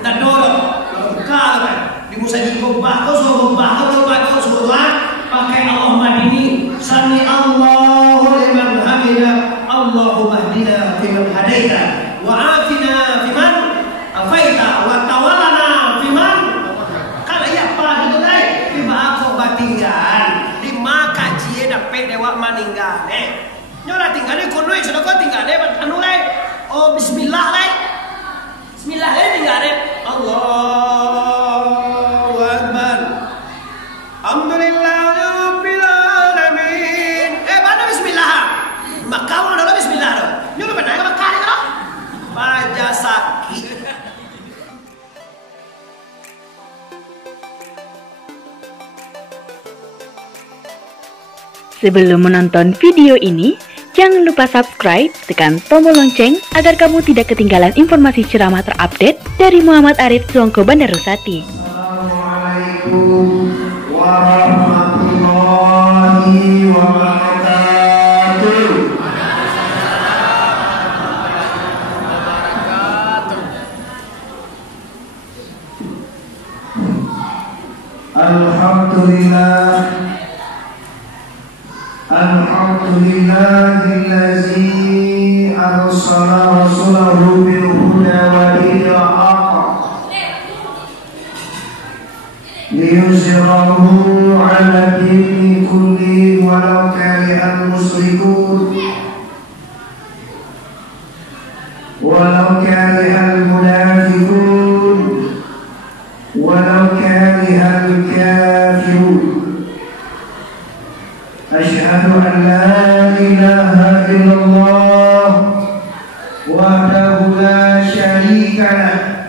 dan dorong kalau di musa jiko bako so pakai Allahumma dini sami Allahu liman hamida Allahumma hdina fiman hadaita wa afina fiman afaita wa tawallana fiman kalau ya apa gitu dai di bako batinggan di maka cie dapat dewa maninggal nyola tinggal kuno sudah kau tinggal anu oh bismillah bismillah tinggal Allahu akbar alhamdulillah rabbil alamin mana bismillah maka mana bismillah nyola benar maka kalau baca sakit. Sebelum menonton video ini, jangan lupa subscribe, tekan tombol lonceng agar kamu tidak ketinggalan informasi ceramah terupdate dari Muhammad Arif Suwongko Bandarusati. Assalamualaikum warahmatullahi wabarakatuh. Alhamdulillahillazi arsala rasulahu bil huda wa dinil haqq liyuzhirahu 'ala dini kulli walau karihal musyrikun walau karihal munafiqun walau karihal kafirun. Asyhadu an la ilaha illallah wahdahu la syarika lah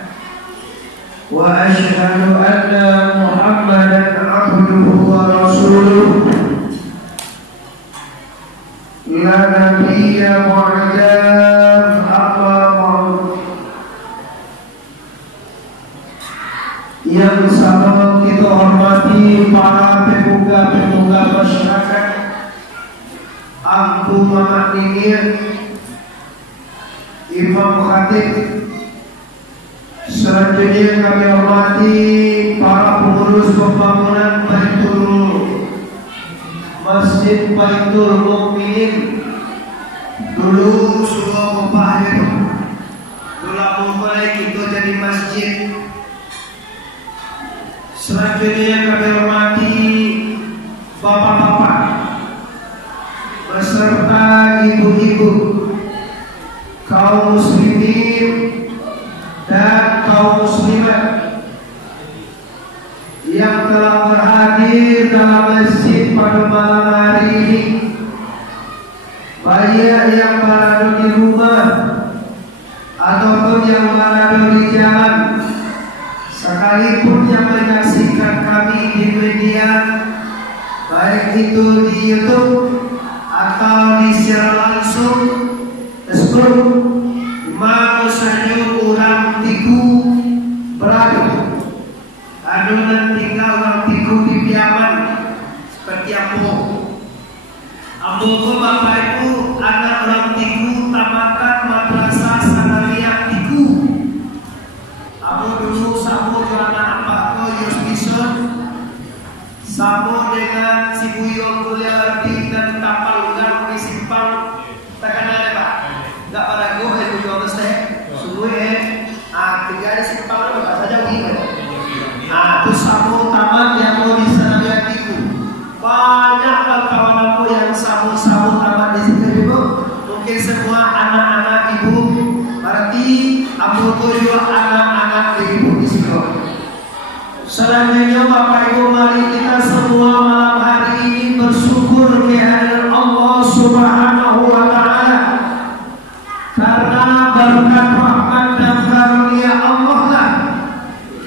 wa asyhadu anna Muhammadan abduhu wa rasuluh la nabiyya ba'da amma ba'd. Yang sama kita hormati para pemuda-pemuda masyarakat Abu Muhammad Ningir, Imam Khatib. Selanjutnya kami hormati para pengurus pembangunan Masjid Baitul Mukminin. Dulu sudah Bapak itu dulu mulai kita jadi masjid. Selanjutnya kami hormati bapak-bapak beserta ibu-ibu, kaum muslimin dan kaum muslimat yang telah berhadir dalam masjid pada malam hari ini, baik yang berada di rumah ataupun yang berada di jalan, sekalipun yang menyaksikan kami di media, baik itu di YouTube atau di siaran langsung Facebook, mau saja orang tiku berada, adunan tinggal orang tiku di piaman seperti aku. Ambo bapak ibu anak orang tiku tamatan madrasah sanawiyah tiku. Aku dulu sama anak abahku Yusbison, sama dengan si Buyo kuliah di dan tapal ulang di simpang. Tak kenal ya Pak? Enggak pada gue Buyo mesti. Semua tiga di simpang itu bahasa Jawa gitu. Terus sama taman yang mau di sana lihat itu. Banyak kawan aku yang sama-sama taman di situ ibu. Mungkin semua anak-anak ibu. Berarti aku juga anak-anak ibu di situ. Selanjutnya Bapak Ibu, mari kita semua malam hari ini bersyukur kehadiran Allah Subhanahu wa Ta'ala, karena berkat rahmat dan karunia Allah lah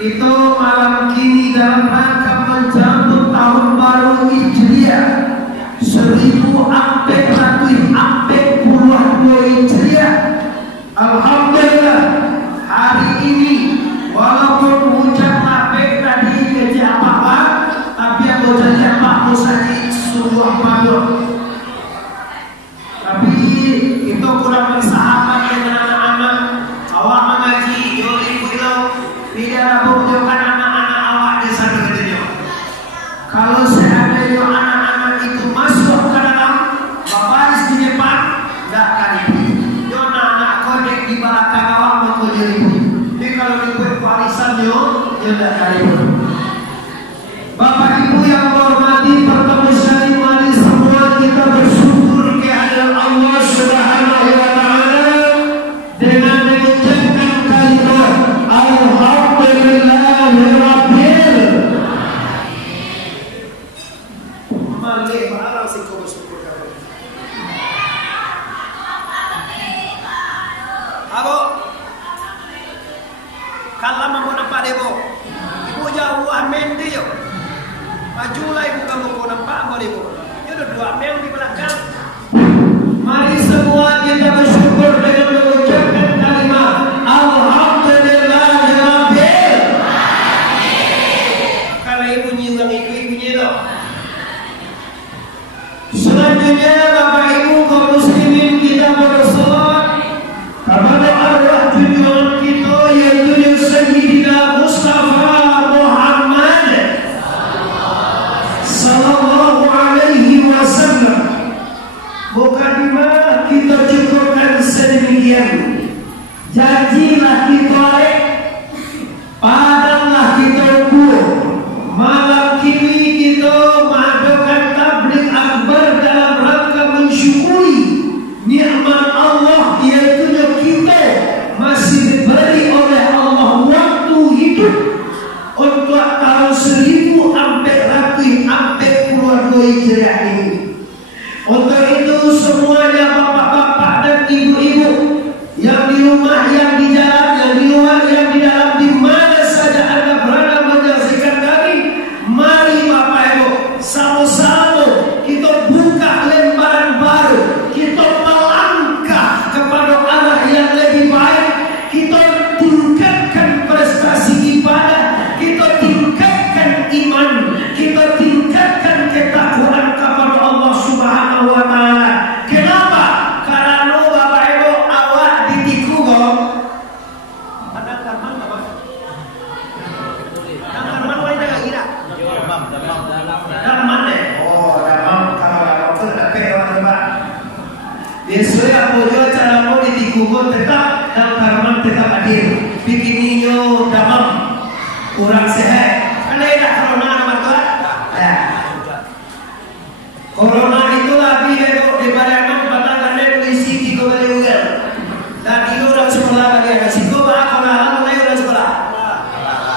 itu malam kini dalam rangka menjambut tahun baru Hijriah 1442 Hijriah. Alhamdulillah hari ini walaupun hujan lapik tadi gaji apa-apa, tapi aku jadi apa-apa saja sungguh apa-apa. Tapi itu kurang bersahabat dengan anak-anak. Awak mengaji, yo ibu Tidak menunjukkan anak-anak awak di sana katanya. Kalau seandainya anak-anak itu masuk ke dalam babaris di depan, tidak akan ibu. Yo anak kodek di belakang awak mau jadi ibu. Tapi kalau ikut warisannya, dia tidak akan ibu. Bapak Ibu yang hormati, pertama sekali mari semua kita bersyukur kehadiran Allah Subhanahu wa taala dengan mengucapkan kalimat alhamdulillahirabbil alamin. Malah sih kau bersyukur kamu. Abo, kalau mau nampak debo, ibu jauh amin dia. Majulah ibu kamu mau nampak apa ibu? Ini udah 2 mil di belakang. Mari semua kita bersyukur dengan mengucapkan kalimat alhamdulillahirabbil alamin. Kalau ibu nyiulang itu ibunya loh. Selanjutnya Bapak Ibu kaum muslimin kita bersolawat kepada arwah junjungan kita yaitu Sayyidina Mustafa Muhammad sallallahu alaihi wasallam. Mukadimah kita cukupkan sedemikian. Janjilah kita padanglah kita ukur. Malam kini kita mengadakan tabligh akbar dalam rangka mensyukuri nikmat Allah yaitu kita masih diberi oleh Allah waktu hidup untuk tahun 1400 sampai puluhan Hijriah ini. Untuk itu semuanya bapak-bapak dan ibu-ibu yang di rumah, yang di jalan, yang di luar, yang di dalam, di mana saja Anda berada menyaksikan kami, mari Bapak Ibu sama-sama kita buka lembaran baru, kita melangkah kepada arah yang lebih baik, kita tingkatkan prestasi ibadah, kita tingkatkan iman, kita tingkatkan ketakwaan kepada Allah Subhanahu wa taala. Kenapa? Karena Bapak Ibu awak ditiku kok. Ada karman apa? Karman mana enggak kira? Karman deh. Oh, karman kalau itu ada pewan Pak. Biasanya aku juga cara mau ditiku kok tetap dan karman tetap hadir. Bikininyo damam kurang sehat. Kan ada corona nama Tuhan? Ya. Corona itu lagi di badangan batangannya polisi di kembali juga. Dan itu orang sekolah lagi ada siko pak, kalau mulai orang sekolah.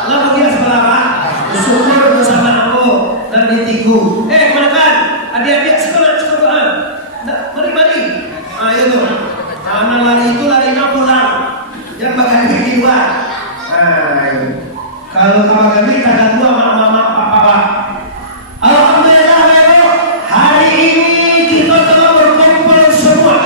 Lalu dia sekolah pak, bersyukur bersama aku dan ditiku. Mana kan? Adik-adik sekolah. Mari. Ayo tuh. Anak lari itu larinya pulang. Yang bagian di luar. Kalau kami kadang dua mama papa. Alhamdulillah Ibu, hari ini kita telah berkumpul semua.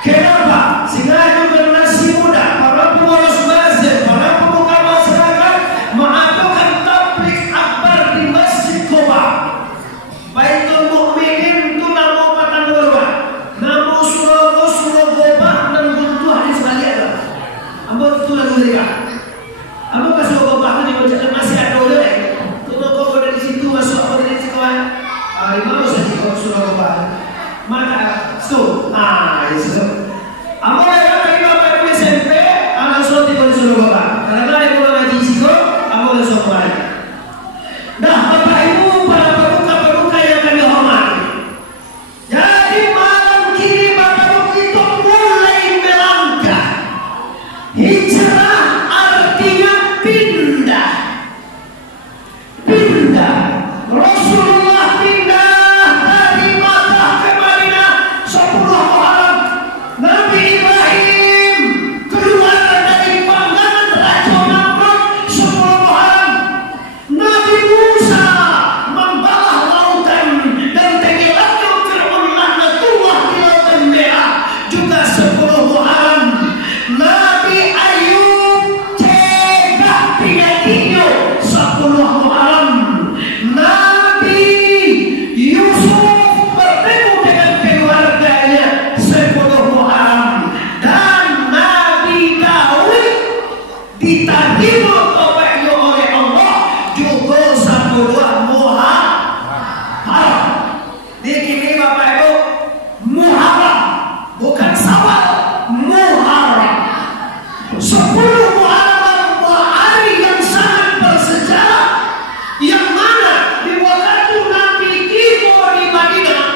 Kenapa? Sehingga generasi muda, para pengurus masjid, para pemuka masyarakat mengadakan tabligh akbar di Masjid Quba. Baitul Mukminin itu nama Patan Berubah, nama Surah Quba dan Guntuh di sebaliknya. Ambil itu lagu mereka. Ambil kasih Quba itu dibacakan masih ada oleh. Tunggu dari situ masuk apa dari situ kan? Imam saja kalau Surah Quba. Maka itu, itu. Ambil yang kami bapak di SMP, ambil surat di Surah Quba. Karena ada yang ngaji situ, ambil Surah Quba. Dah Bapak Ibu para pemuka yang kami hormati. Jadi malam kini Bapak Ibu kita mulai melangkah. Hijrah artinya pindah. Rasulullah pindah dari Makkah ke Madinah 10 Muharram. Nabi Ibrahim keluar dari panggangan timur topeknya oleh Allah juga satu dua muharram. Dikini Bapak Ibu, muharram bukan sawal, muharram. 10 Muharram hari yang sangat bersejarah, yang mana di waktu Nabi tiba di Madinah,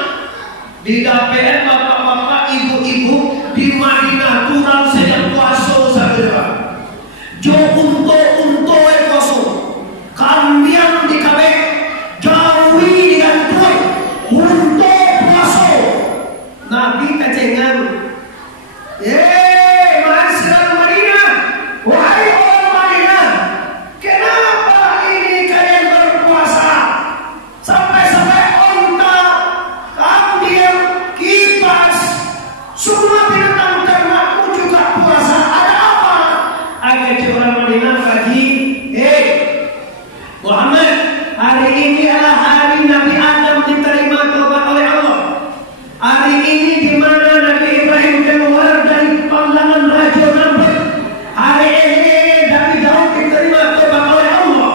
di DPR bapak-bapak, ibu-ibu di Madinah kurang sedang puasa saudara. Jo unto puasa, kambing di kabeh, jawi dengan tuai, unto puasa. Nabi kacengan, mahasiswa Madinah, wahai orang Madinah, kenapa ini kalian berpuasa? Sampai-sampai onta, kambing, kipas, semua binatang ternakmu juga puasa. Ada apa? Akhirnya orang Madinah lagi, Muhammad, hari ini adalah hari Nabi Adam diterima taubat oleh Allah. Hari ini di mana Nabi Ibrahim keluar dari panglangan Raja Namrud. Hari ini Nabi Daud diterima taubat oleh Allah.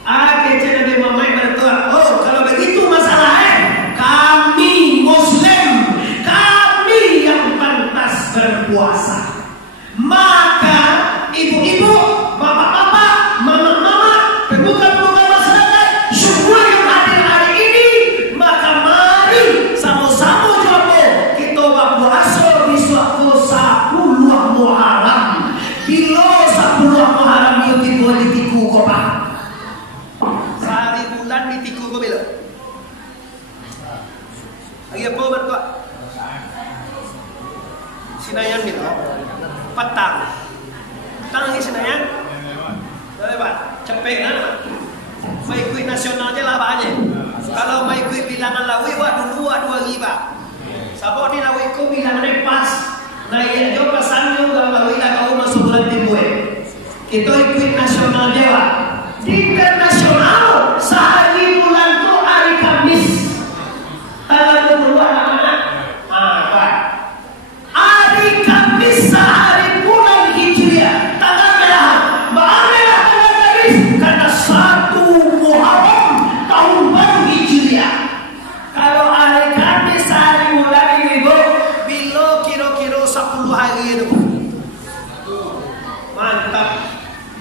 Akhirnya Nabi Muhammad berkata, oh kalau begitu masalahnya, kami Muslim, kami yang pantas berpuasa. Maka ibu-ibu, bapak-bapak, mama-mama, pemuda-pemuda masyarakat, semua yang hadir hari ini, maka mari sama-sama jodoh kita berpuasa di suatu 10 Muharram. Bila 10 Muharram itu boleh ditiku kau pak? Sehari bulan ditiku kau bila? Lagi apa bertua? Sinayan bila? Petang. Petang ni Sinayan? Boleh pak? Cepet lah. Mai kuih nasional je lah pak aja. Kalau mai kuih bilangan lawi, wah dulu 2 riba. Sabok ni lawi ku bilangan pas. Nah iya jo pesan juga lawi lah kau masuk bulan timur. Kita kuih nasional je pak. Internasional sehari bulan tu hari Kamis. Tanggal 22 mana? Pak. Hari Kamis sehari bulan Hijriah. Tanggal merah. Maknanya tanggal Kamis karena 1 Muharram tahun baru Hijriah. Kalau hari Kamis hari bulan Ibu, bila kira-kira 10 hari itu. Mantap.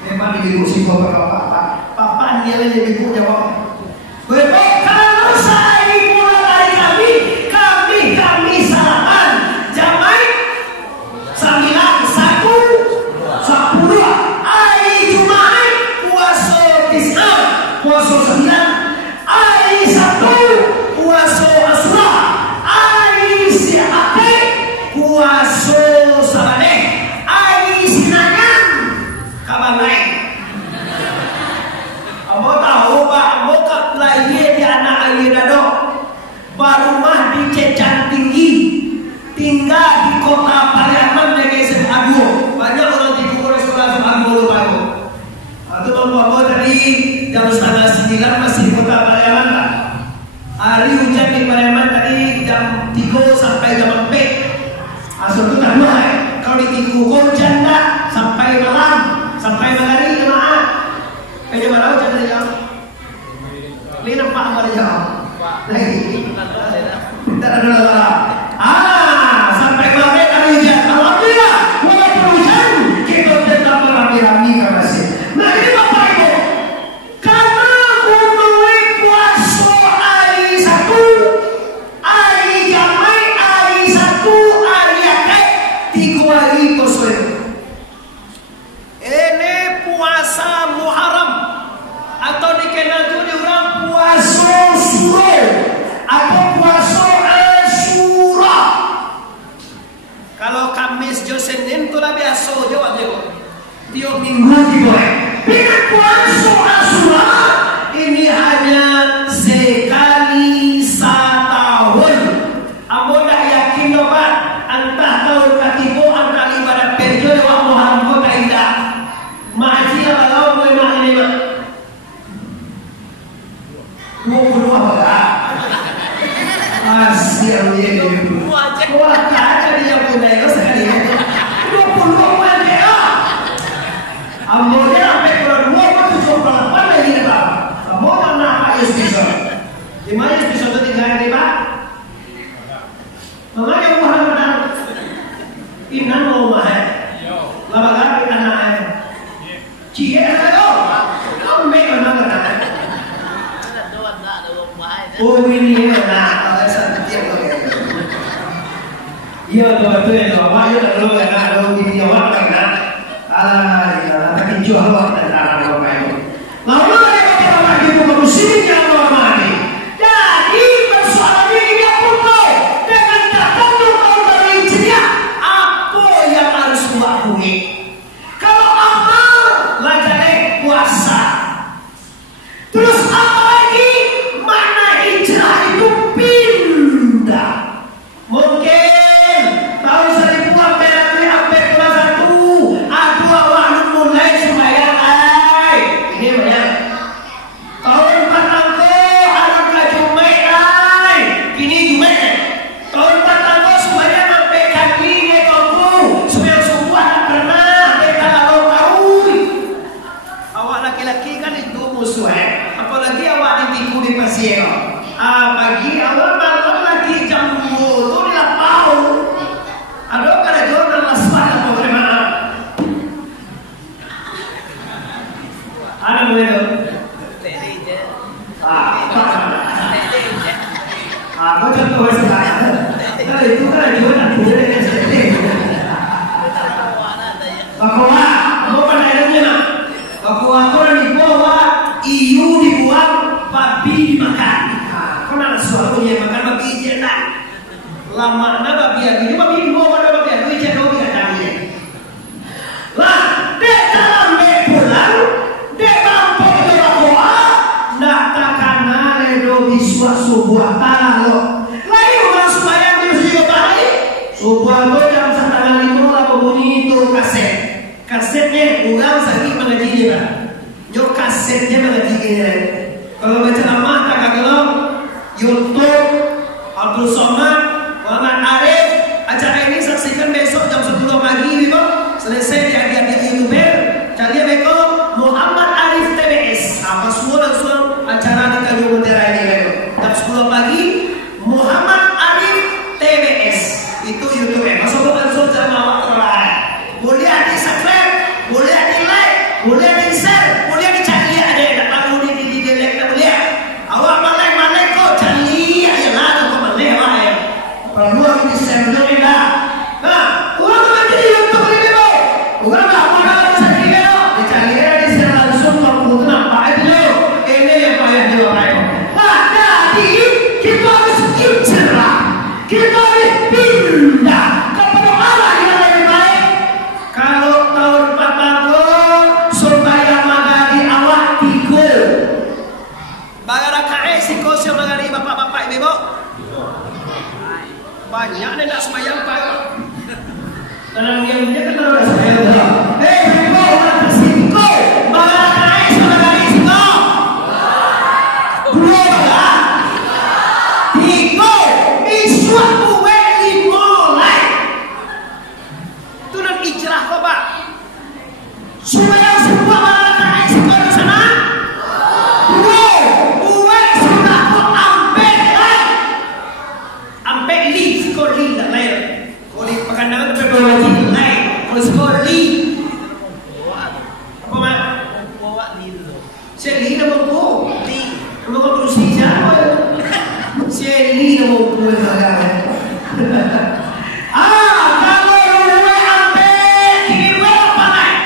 Memang ibu si bapak. Papa dia lagi ibu jawab. Kalau sehari bulan hari kami sarapan jamai 9, 1, 10. Hari Jumat puasa 9, puasa 9. Hari Sabtu puasa Asyura. Hari Siate puasa Sabane. Hari Sinayan kabar lain. Amo tahu pak, amo kat lahir di anak ayah dado. Barumah di Cecan Tinggi, tinggal di kota Pariaman dengan Agung. Banyak orang di kota sekolah Agung lupa aku. Atau bawa tadi jam 8:30 masih di kota Pariaman pak. Hari hujan di Pariaman tadi jam 3 sampai jam 4. Asal tu tak mulai. Kalau di Tiku hujan tak sampai malam, sampai magari jemaah. Kaya mana hujan dari jam? Ini nampak pada jam. Lagi. Tak ada. Sampai maghrib ada hujan. Alhamdulillah. Walaupun hujan, kita tetap beramai-ramai ke masjid. Nah ini Bapak Ibu, karena gunung puasa hari 1, hari Jamai, hari 1, hari Akad, 3 hari puasa. Ini puasa Muharram atau dikenal juga orang puasa Suro atau puasa Asyura. Kalau Kamis jo Senin tu lah biasa je aja. Tiap minggu boleh. Dengan puasa Asyura ini hanya sekali setahun. Amo dah yakin Pak, antah tahun ketiga antah ibadat perjo dewa Muharram ko kaida. Maji kalau boleh mak ini mak. 22 orang. Asyik dia ni. Wah, tak dia punya itu sekali. 22 orang dia. Ambo dia sampai Di mana episode 3 ini Pak? Mamanya buah Ramadan. Inan mau mahal. Lama kali anak. Cie ayo. Kamu main mana kan? Oh ini ya, nah, saya tiap kali. Iya betul ya, Pak. Ya kalau ada di Jawa kan. Ya, tapi jual waktu antara dua itu. Lalu ada apa gitu manusia normali. Jadi persoalannya ini apa? Dengan tertentu kalau dari Hijriah, apa yang harus buat bumi? Kalau amal, lajane puasa. Terus apa lagi? Mana hijrah itu pindah? Mungkin tahun 1000 sampai kelas 1 aku awak mulai sembahyang ini banyak. Tahun 46 ada Jumat kini Jumat. Tahun 46 sembahyang sampai kaki kamu sembahyang subuh tak pernah kita tahu. Awak laki-laki kan itu musuh apalagi awak ditipu di pasien. Pagi awak malam lagi jam 2 tu di lapau. Ada kada jodoh laswan atau bagaimana? Ada boleh tu? Aku contoh sekarang. Kalau itu kan jodoh boleh kan sedih. Bahawa, mau pandai dulu nak. Bahawa orang dibawa, iu dibuang, babi dimakan. Kau nak suatu yang makan babi je nak. Lama nak babi ini babi dibawa pada babi itu je kau tidak tahu. Lah, dek dalam pulang, dek kampung tu bawa, nak takkan ada biswa subuh talo. Lagi orang sembahyang di masjid baik, subuh tu jam 4:30 lah bunyi itu kaset. Kasetnya orang sakit mengaji dia. Yo kasetnya mengaji dia. Kalau baca nama tak kalau YouTube Abdul Somad Muhammad Arif. Acara ini saksikan besok jam 10 pagi Biko. Selesai di adik-adik YouTuber. Cari Biko Muhammad Arif TBS. Apa semua langsung acara di Kayu Mutiara ini Biko. Jam 10 pagi Muhammad Arif TBS. Itu YouTuber. Masuk langsung jam awak terang. Boleh di subscribe, boleh di like, boleh di share, boleh dicari ada tak perlu di like tak boleh. Awak malai kau cari ya lah kau malai awak ya. Perlu aku di share dulu dah. Nah, orang tu jadi YouTube ni dulu. Orang tak mana ada sakit dulu. Dicari di share langsung kau pun nampak dulu. Ini yang payah dulu ayo. Nah, jadi kita harus hijrah. Kita harus pindah kepada Allah yang lebih baik. Kalau tahun 40 sembahyang magari awak 3. Bagara kae siko sia magari bapak-bapak ibu. Banyak ni nak sembahyang pak. Tenang yang dia kan dah sembahyang dah. Ibu orang siko. Bagara kae sia magari siko. 2 baga. 3 iswa kuwe dimulai. Tu nak hijrah kau pak. Supaya semua orang siko di sana. Uwe sudah kau ambil lah. Ambil li siko li tak lain. Kau di pekandangan tu berwajib lain. Kau siko li. Apa mak? Bawa li tu. Saya li nama kau. Li. Nama kau berusia siapa? Saya li nama kau sekarang. Kalau uwe ambil kiri apa naik?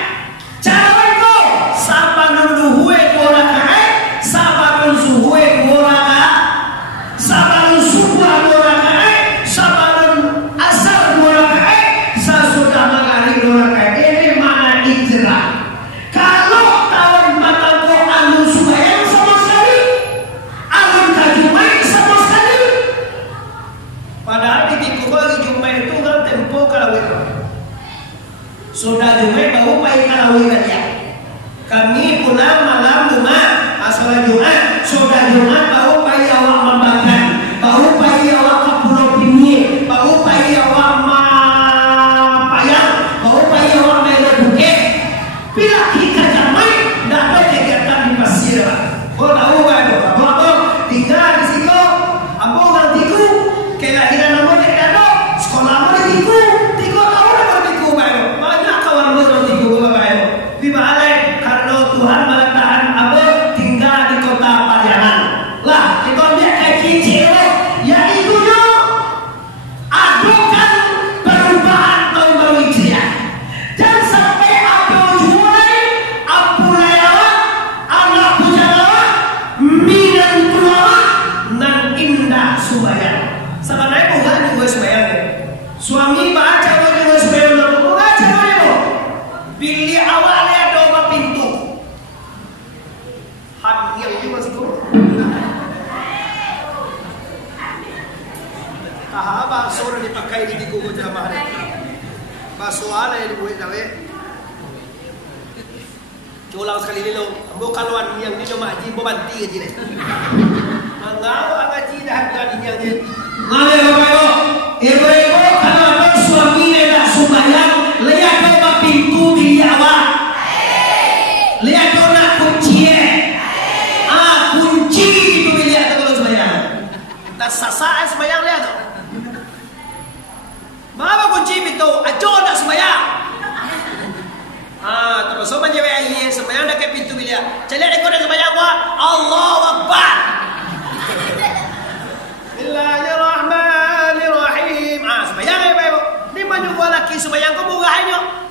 Cara itu sabar dulu huwe orang kai, sabar dulu huwe orang kai, sabar dulu subuh orang kai, sabar dulu asar orang kai, sesudah maghrib orang kai. Ini mana hijrah? Kalau tahun 40 anu sembahyang sama sekali, anu tajumai sama sekali. Padahal di tiku bagi Jumat itu kan tempo kalawin. Sudah Jumat baru pagi kalawin ya. Kami pulang malam Jumat, asal Jumat. Sudah Jumat baru pagi awak membakar, baru pagi awak ke Pulau Pinyi, baru pagi awak payang, baru pagi awak melo bukit. Bila kita jamai, dapat kegiatan di pasir. Kau tahu kan? Kau tinggal di situ. Tuhan mengatakan apa tinggal di kota Parianan. Lah kita lihat kayak kecil yaitu adukan perubahan tahun baru Hijriah. Jangan sampai apa mulai apa lewat anak pujawa minan tua nan indah subayang. Sebenarnya bukan juga subayang. Suami baca juga subayang baca aja. Pilih awalnya doa pintu. Hati yang ini masih kurang. Kahaba sore dipakai di kuku jamaah. Basuala yang dibuat dawe. Culang sekali lilo. Bukan wan yang di rumah haji banti aja deh. Mengawa ngaji dah kan yang ni. Mari ibu-ibu kalau ada suami tidak sembahyang, lihat doa pintu di awak. Lihat doa kunci. Kunci itu lihat kalau sembahyang. Tak sasa sembahyang lihat tu. Mama kunci itu, ajo nak sembahyang. Terus sama je ayah sembahyang dah ke pintu bilik. Cari ekor dah sembahyang gua. Allahu Akbar. Bismillahirrahmanirrahim. Sembahyang ya baik. Ni banyak gua laki sembahyang kau buka hanya.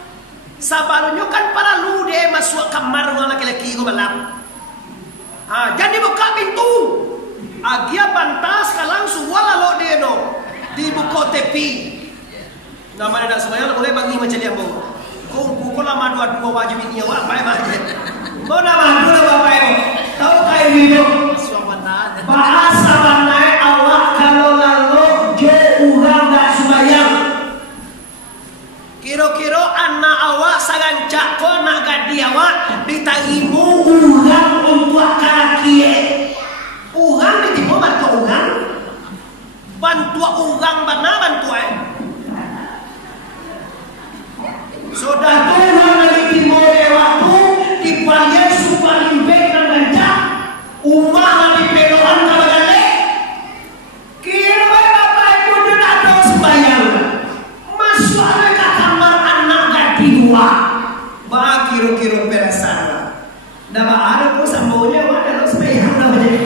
Sabarnya kan para lu deh masuk kamar gua laki-laki gua malam. Jadi buka pintu. Agia pantas langsung wala lo dia no. Dibuka tepi. Nama dia nak sembahyang boleh bagi macam dia mau. Kau lama dua wajib ini awak baik baik. Kau nama dua bapak tahu kayak video. Bahasa mana awak kalau lalu je orang tak sembahyang. Kira-kira anak awak sagancak kau nak gadi awak ditagimu orang untuk kaki. Orang ditipu bantu orang. Bantu orang mana bantu Sudah Tuhan dari timur waktu dipanggil paling baik dan gancang umah di pedoman kabagale kira bapak ibu dia tak tahu sembahyang masuk ke kamar anak gati dua bah kira-kira perasaan dah ada pun sambonya ada sembahyang namanya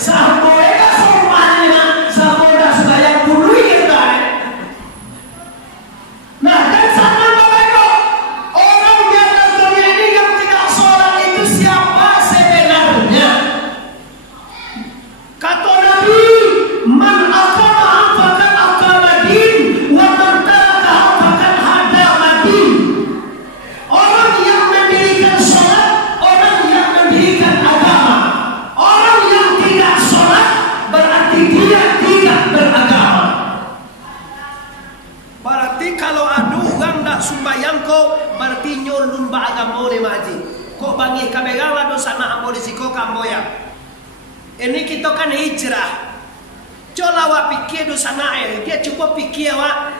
sambonya sopannya sambonya sembahyang bulu kita nah dan sumbayang ko berarti nyolun ba agamo ni maji ko bangi kabegang lado sana ambo di siko kamboya ini kita kan hijrah cola wa pikir do sana dia cuba pikir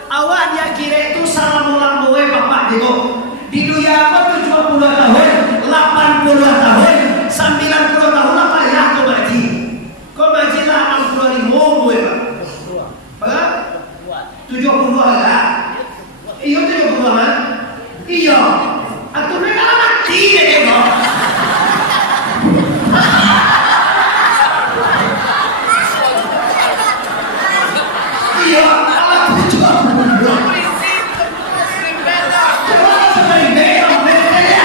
awak dia kira itu salah mulang moe bapak diko di dunia apa 70 tahun 80 tahun 90 tahun apa ya ko maji lah 65 moe pak 70 lah iyo tu juga bukan? Iyo, atau mereka mati ya bro. Iyo, alat itu juga bukan. Coba seperti beda ya.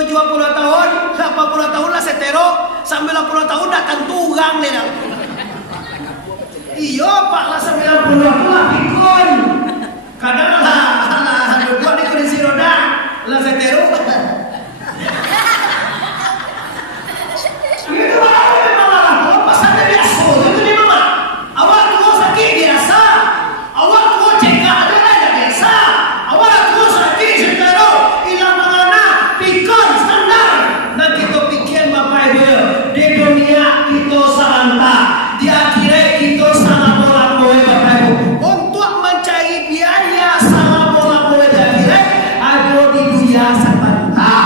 70 tahun, 80 tahun lah setero, 90 tahun datang tugang deh. Iya Pak lah 90 tahun lah pikun. Kadang lah dua di kursi roda lah setero. Itu malah pasangnya biasa. Itu nih mama. Awak tua sakit biasa. Awak tua cekak ada biasa. Awak tua sakit setero. Hilang mengana pikun standar. Nah kita pikir bapak ibu di dunia kita salanta, di akhirat kita salah bola-bola bapak ibu. Untuk mencari biaya salah bola-bola di akhirat ada di dunia salanta.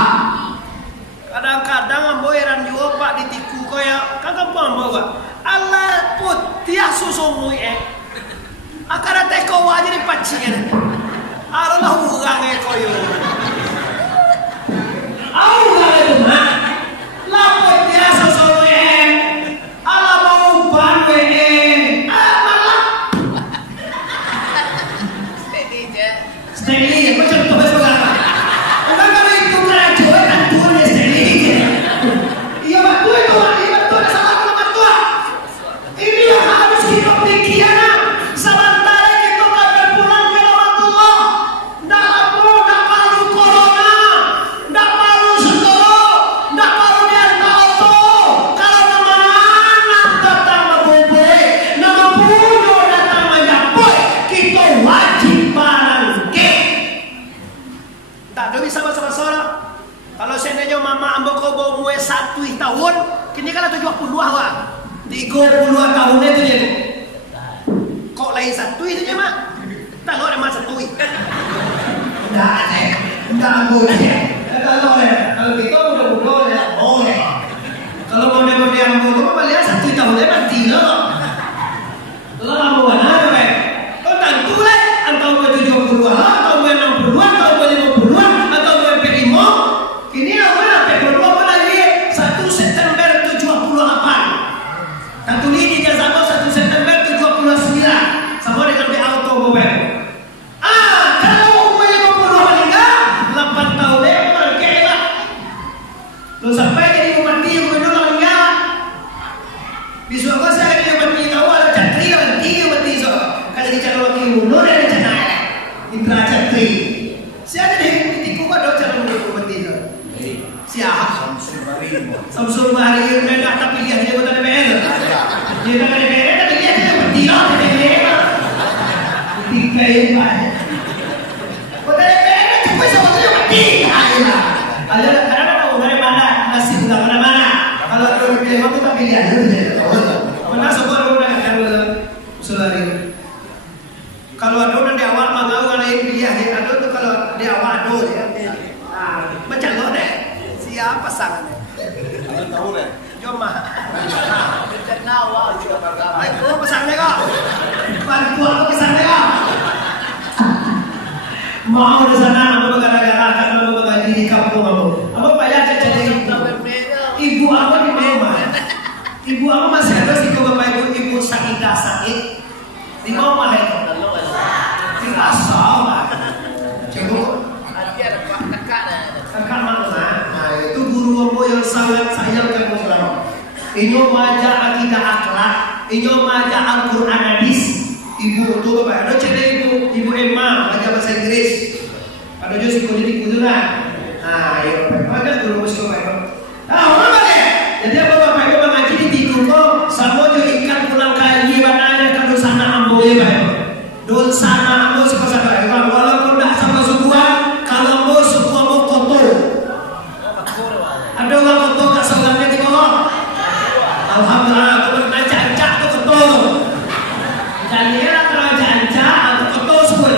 Kadang-kadang ambo heran juga Pak ditiku kaya kagak paham bawa. Allah putih susu akara teko aja di pacingen. Arolah ugange koyo. Ugange itu mah. La putih susu ala mau ban malah. Steady macam tu betul kan? Bukan kalau itu kerajo kan turun steady. Iya betul itu, iya betul ada salah kalau betul. Ini yang harus kita pikirkan. Sementara kita akan pulang ke rahmatullah. Ndak perlu corona, ndak perlu segala, ndak perlu diantar auto. Kalau kemana datang memboboy, nama punya datang menyapoy, kita wajib barangke. Tak ada bisa sama-sama. Kalau seandainya mama ambo ko bawa mue 1 tahun, kini kalau 70 wah. 30 tahun itu dia. Kok lain 1 itu je mak? Tak lo ada masa 1. Enggak boleh. Kalau kita udah boleh. Kalau boleh ambo tu balik 1 tahun dia mati lo. Lo ambo mana baik? Kau tentu lah antau mau 70 atau mau 60 atau mau 50 atau mau 45. Kini awak berdoa lagi 1 September 78. Tentu ini dia sama 1 September 79. Sama dengan di auto mobil. Kalau umur 50 meninggal 8 tahun dia berkelah. Lo sampai jadi mati umur meninggal. Bisu aku saya dia mati tahu ada catri mati mati so. Kalau di calon wakil mundur ada cana. Indra catri. Siapa dia ditiku pada calon wakil mati so. Siapa? Samsul Bahari mereka tak pilih dia buat DPR. Dia tak DPR tak pilih dia berdialog DPR. Tiga ini banyak. Buat DPR cuma sama saja mati. Ada kadang tahu dari mana nasib tak mana-mana. Kalau ada pilih aku tak pilih dia. Mana sebuah orang kalau selari. Kalau ada orang di awal mau kalau yang pilih ada tu kalau di awal ada dia. Macam lo deh. Siapa pasangannya? Tahu deh. Jom mah. Ternawa juga pertama. Aku pesannya kok. Bantu aku pesannya kok. Mau di sana aku gara-gara kan mau mengaji di kampung aku. Apa payah jadi ibu aku di rumah. Ibu aku masih ada sih kalau bapak ibu sakit. Di rumah itu. Di asal. Coba. Tekan mana? Itu guru aku yang sangat sayangkan Muslim. Ini maja akidah akhlak, ini maja Al-Quran hadis. Ibu tu bapak, ada cerita ibu Emma baca bahasa Inggris. Ada juga sekolah di Kuduran. Ya bapak, ada guru muslim bapak. Mana dia? Jadi apa bapak ibu mengaji di Tikung kok? Sama juga ikan pulang kaji bananya kan dosana ambo ya bapak. Dosana ambo seperti apa? Walaupun tak sama sukuan, kalau ambo suku ambo kotor. Ada orang kotor kat saudaranya di bawah. Alhamdulillah, aku bernancak-nancak tu kotor. Jadi dia ternancak-nancak atau kotor semua.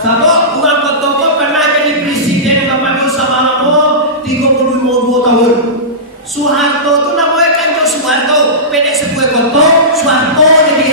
Satu orang kotor kau pernah jadi presiden Bapak Ibu sama lama 32 tahun. Soeharto tu namanya kan Jo Soeharto. Pendek sebuah kotor, Soeharto jadi.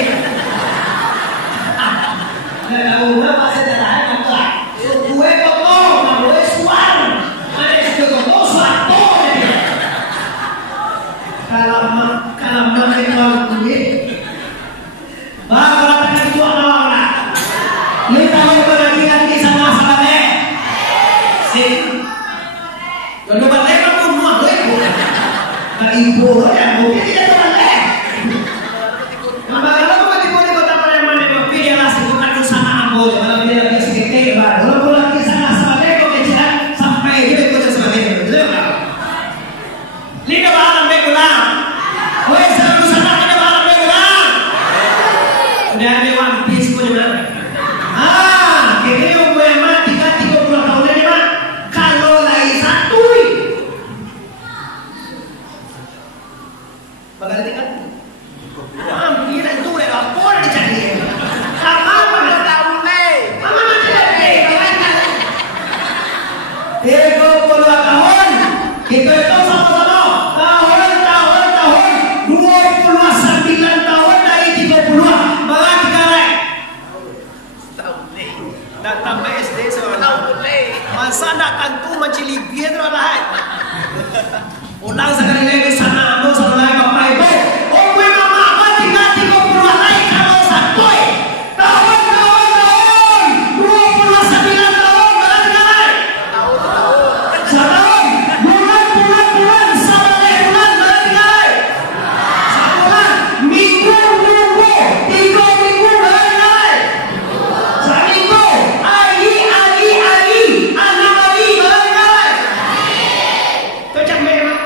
Lihat One Piece punya mana? Kini gue mati 30 tahun ini mah. Kalau lagi satu, bakal tinggal. Hampir itu udah lapor dicari. Apa tahun lagi? Mama masih lagi. 30 tahun kita itu sama-sama tahun 29 tahun dari 30 malah dikalek datang BSD seorang masa nak tentu mencilibia tu lah ulang sekali lagi sana anu sana lagi bapak ibu gue mama apa tinggal 30 lagi kalau satu tahun 29 tahun malah dikalek setahun bulan sampai bulan malah dikalek sebulan minggu 3 minggu malah dikalek seminggu hari anak hari malah dikalek itu camai mah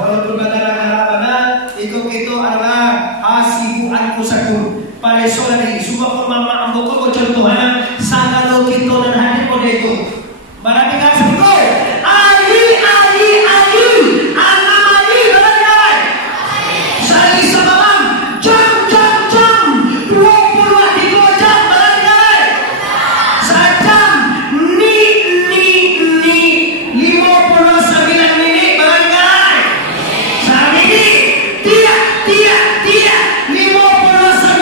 walaupun kadang-kadang itu adalah asibuanku sakun pada solari subah mama ambo ko contohnya sagalo kita dan hadir pada itu berarti kan sebut ali anak ali berarti sehari semalam jam 23 jam berarti sejam ni 59 menit berarti sehari ini tiap 59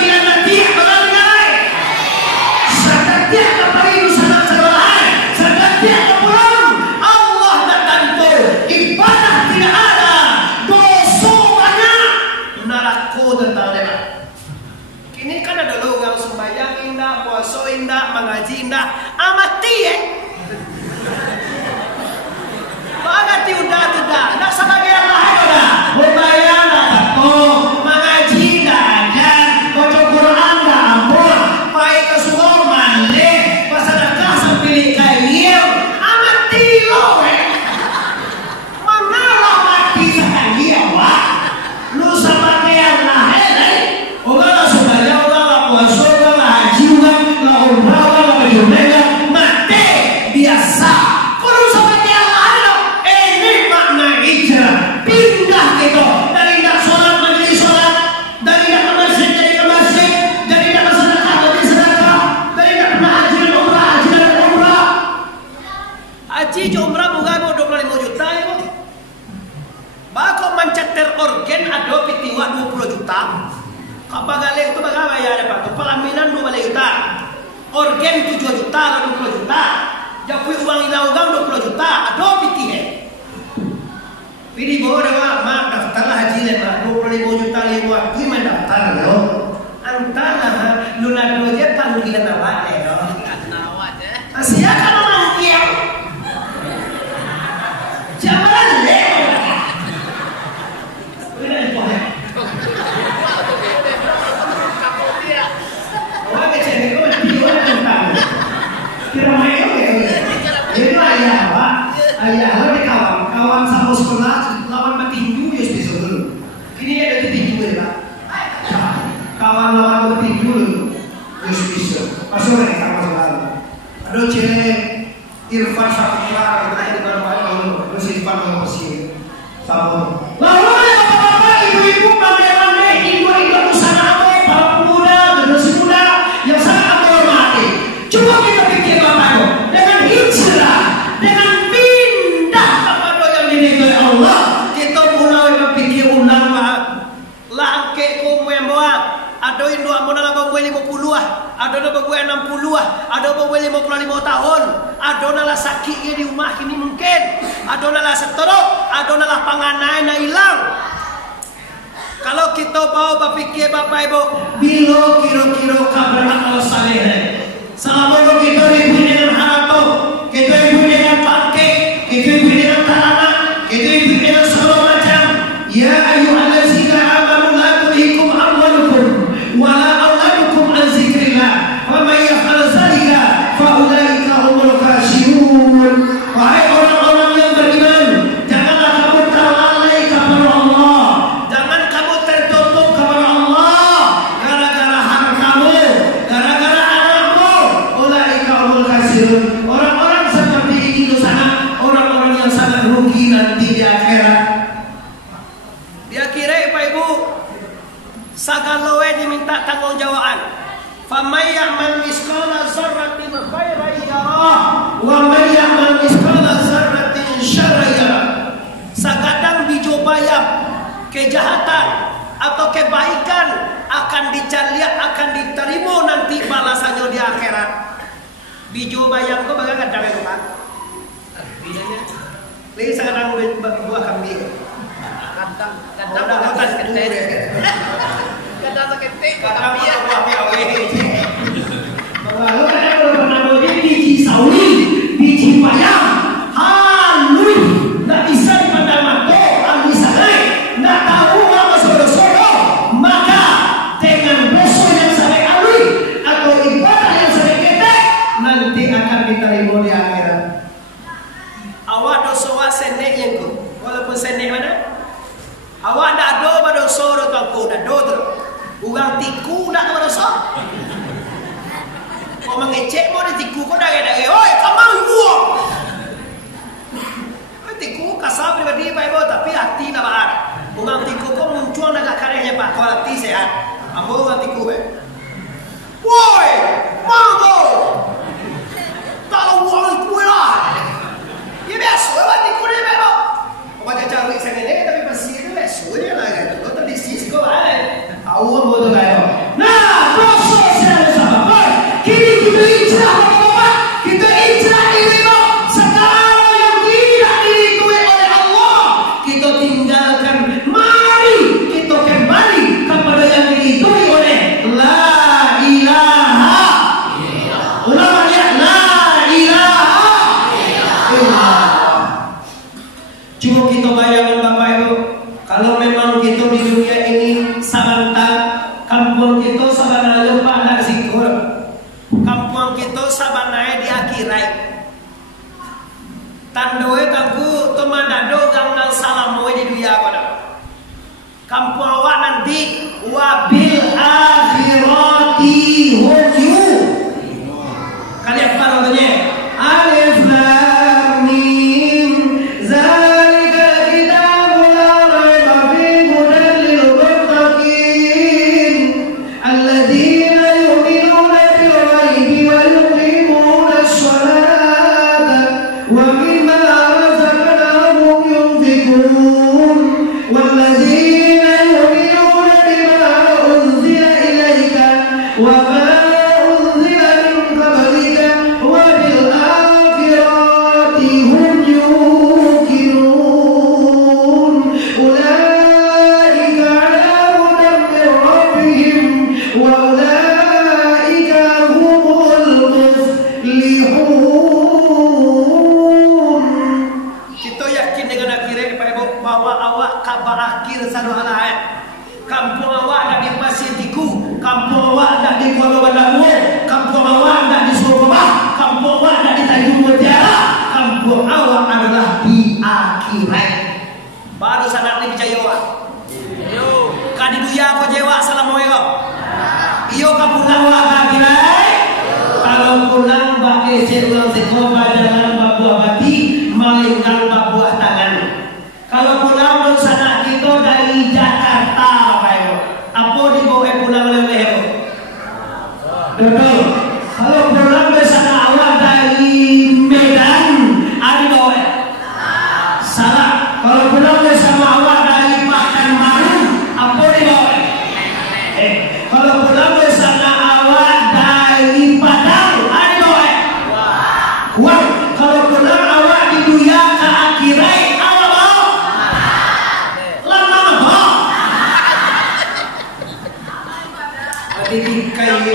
detik berarti setiap apa itu sangat cerai setiap pulang Allah datang tu ibadah tidak ada dosa banyak neraka tentang dia kini kan ada lo yang sembahyang indah puasa indah mengaji indah amati bagati udah tidak nak sebagai Allah udah membayar tak mengaji dah ada baca Quran dah ampun baik ke surau malik pasadakah sampai kalian amati lo mengalah mati sekali awak lu sama kayak Allah orang lah sembahyang orang lah puasa orang lah haji orang lah umrah orang lah berjumlah mati biasa kalau sama kayak Allah ini makna hijrah pindah gitu dari tidak sholat menjadi sholat dari tidak ke masjid jadi ke masjid dari tidak bersedekah menjadi sedekah dari tidak pernah haji dan umrah haji dan umrah bukan 25 juta ya bako menceter organ ada pitiwa 20 juta kapagale itu bagaimana ya dapat pelaminan 2 juta organ 7 juta atau 20 juta jadi uang inaugang 20 juta ada pitihe pilih bawa dewa mak daftarlah haji lemah 25 juta lewat gimana daftar lo antara luna dua je panggilan awak lo Asia kan orang kiau jangan le udah boleh awak kecil kau mesti orang tentang kira main itu ayah pak ayah di kawan sama sekolah lawan petinju ya disuruh kini ada petinju ya pak kawan lawan petinju ya bisa masuk lagi sama sekolah ada cewek Irfan Saputra kita di baru-baru kalau masih Irfan kalau masih sama lalu ya bapak-bapak ibu-ibu pandai-pandai ibu-ibu sana apa para pemuda generasi muda yang sangat aku hormati coba kita pikir bapak dengan hijrah dengan pindah kepada yang dinilai Allah kita mulai berpikir ulang langke kumu yang bawa ada yang 50 ada yang 60 ada yang 55 tahun ada yang sakit di rumah ini mungkin ada yang seteruk ada yang panganan yang hilang kalau kita mau berpikir bapak ibu bila kira-kira kabar amal saleh selama kita ribu dengan harapan kita ribu dengan pakai kita ribu dengan tanah kita ribu dengan segala macam ya ayyuhallazina amanu la tulhikum amwalukum wala auladukum an zikrillah wa may yaf'al dzalika fa ulaika humul khasirun wahai orang-orang yang beriman janganlah kamu terlalai kepada Allah jangan kamu tertutup Ibu, sagalowe diminta tanggung jawaban. Faman ya'mal misqala dzarratin khairan yarah wa man ya'mal misqala dzarratin syarran yarah. Sagadang bijo bayam kejahatan atau kebaikan akan dicaliak, akan diterima nanti balasannya di akhirat. Bijo bayam kau bagaimana kadang itu Pak? Bidanya. Ini sekarang buah kambing. Kadang ketik buah Lalu kalau pernah beli biji sawi, biji bayam, halui, nggak bisa dipandang mata, alui sangai, nggak tahu apa soro-soro, maka dengan besok yang sampai alui atau ibadah yang sampai ketek, nanti akan diterima di akhirat. Awak dosa senek yang ku, walaupun senek mana? Awak dah do berdosa do tuanku, dah do tu, uang tiku dah berdosa. Kau mengecek mau ditiku kau dah ada, oi kamang gua. Tiku kasar pribadi pak ibu, tapi hati nak bahan. Uang tiku kau muncul agak karehnya pak, kau hati sehat. Ambo uang tiku woi, manggo. Kalau uang itu lah, ya biasa uang tiku ni pak ibu. Kau baca cari saya ni, tapi pasti itu biasa dia lah kan. Kau tadi sis kau ada, tahu apa tu pak ibu. Nah, dosa saya sahabat. Kini kita ijrah Bapak, kita ijrah ini segala yang tidak diridhoi oleh Allah kita tinggalkan. Mari kita kembali kepada yang diridhoi oleh La ilaha illallah. Ulama lihat La ilaha illallah. Cuma kita bayangkan Bapak Ibu, kalau memang kita di dunia ini sabantang, kampung kita sabana Pak nak sikur. Kampung kita sabanai di akhirat. Tandoe tangku temanado gangan salamoe di dunia pada. Kampung awak nanti wabil akhirati hum. Kalian apa artinya? Alif lam mim zalika kitabul la raiba fihi hudan lil muttaqin alladzina yu'minuna bil ghaibi wa yuqimuna as-salata wa mimma razaqnahum yunfiqun walladzina yu'minuna bima unzila ilayka wa ma unzila min qablika wa bil akhirati hum yuqinun ulaika ala hudan min rabbihim wa ulaika humul muflihun. Kita yakin dengan akhirat Pak Ibu bahwa awak kabar akhir sanu alahat. Kampung awak dah di Pasir Tiku, kampung awak dah di Kuala Balamu, kampung awak dah di Surabaya, kampung awak dah di Tanjung Mutiara, kampung awak adalah di akhirat. Baru sadar ni percaya awak. Yo, kadi duya ko jewa assalamualaikum. Iyo ka pulang awak ke akhirat. Kalau pulang bagi ulang seko jalan babuah bati, melingkar babuah tangan. Kalau pulang sana kita dari Jakarta, Bapak Ibu. Apa dibawa pulang oleh Ibu? Betul. Kalau pulang sana awak dari Medan, ada bawa. Salah. Kalau pulang sama awak dari Pekanbaru, apa dibawa? Kalau pulang sana awak dari Padang, ada bawa. Wah. Kalau pulang awak di dunia ke akhirat, awak bawa. Lama bawa. Jadi kayak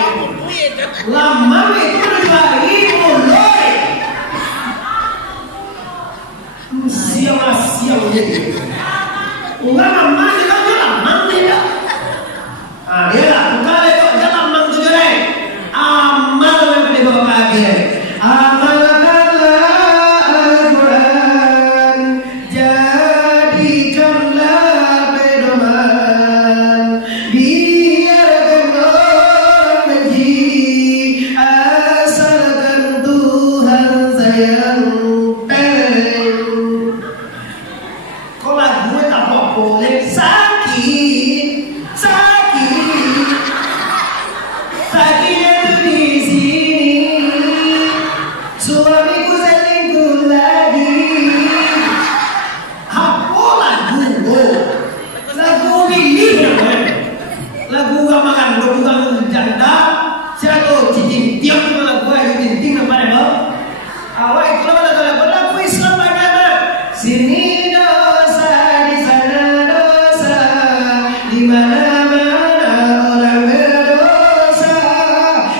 lagu makan lagu janda siapa cincin tiap lagu ayo cincin apa deh bang awak itu lagu Islam mana sini dosa di sana dosa di mana orang berdosa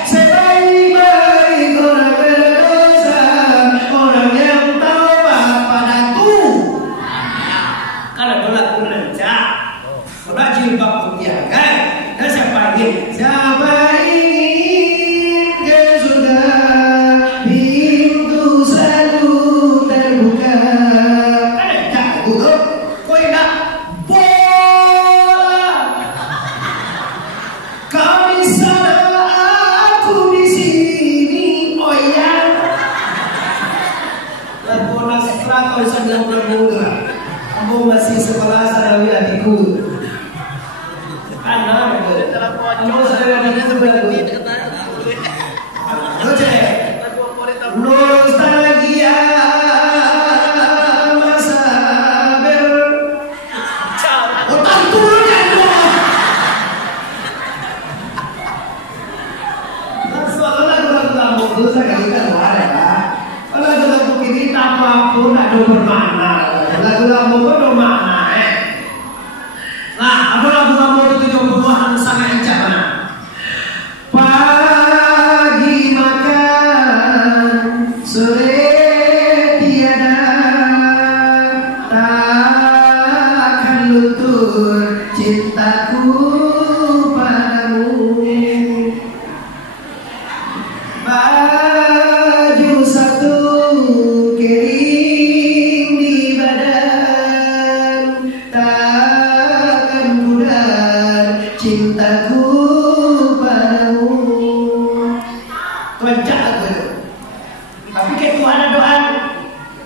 sebaik-baik orang berdosa orang yang taubat pada Tuhan karena lagu lencah udah jilbab putih kan dan siapa ingin ke surga pintu selalu terbuka ada tak duduk kau nak bola kau di sana aku di sini oh ya lagu nasra kau sedang bermuda kamu masih sekolah sarawi adikku karena kamu sedang bermuda nostalgia masa otak turunkan lagu dosa kali kan ada lagu kita apapun ada bermakna lagu ada makna nah apa lagu itu 72an sangat encak mana pagi makan sore tiada takkan luntur cintaku padamu baju satu kering di badan takkan pudar cintaku padamu Tuhan tapi kayak Tuhan doa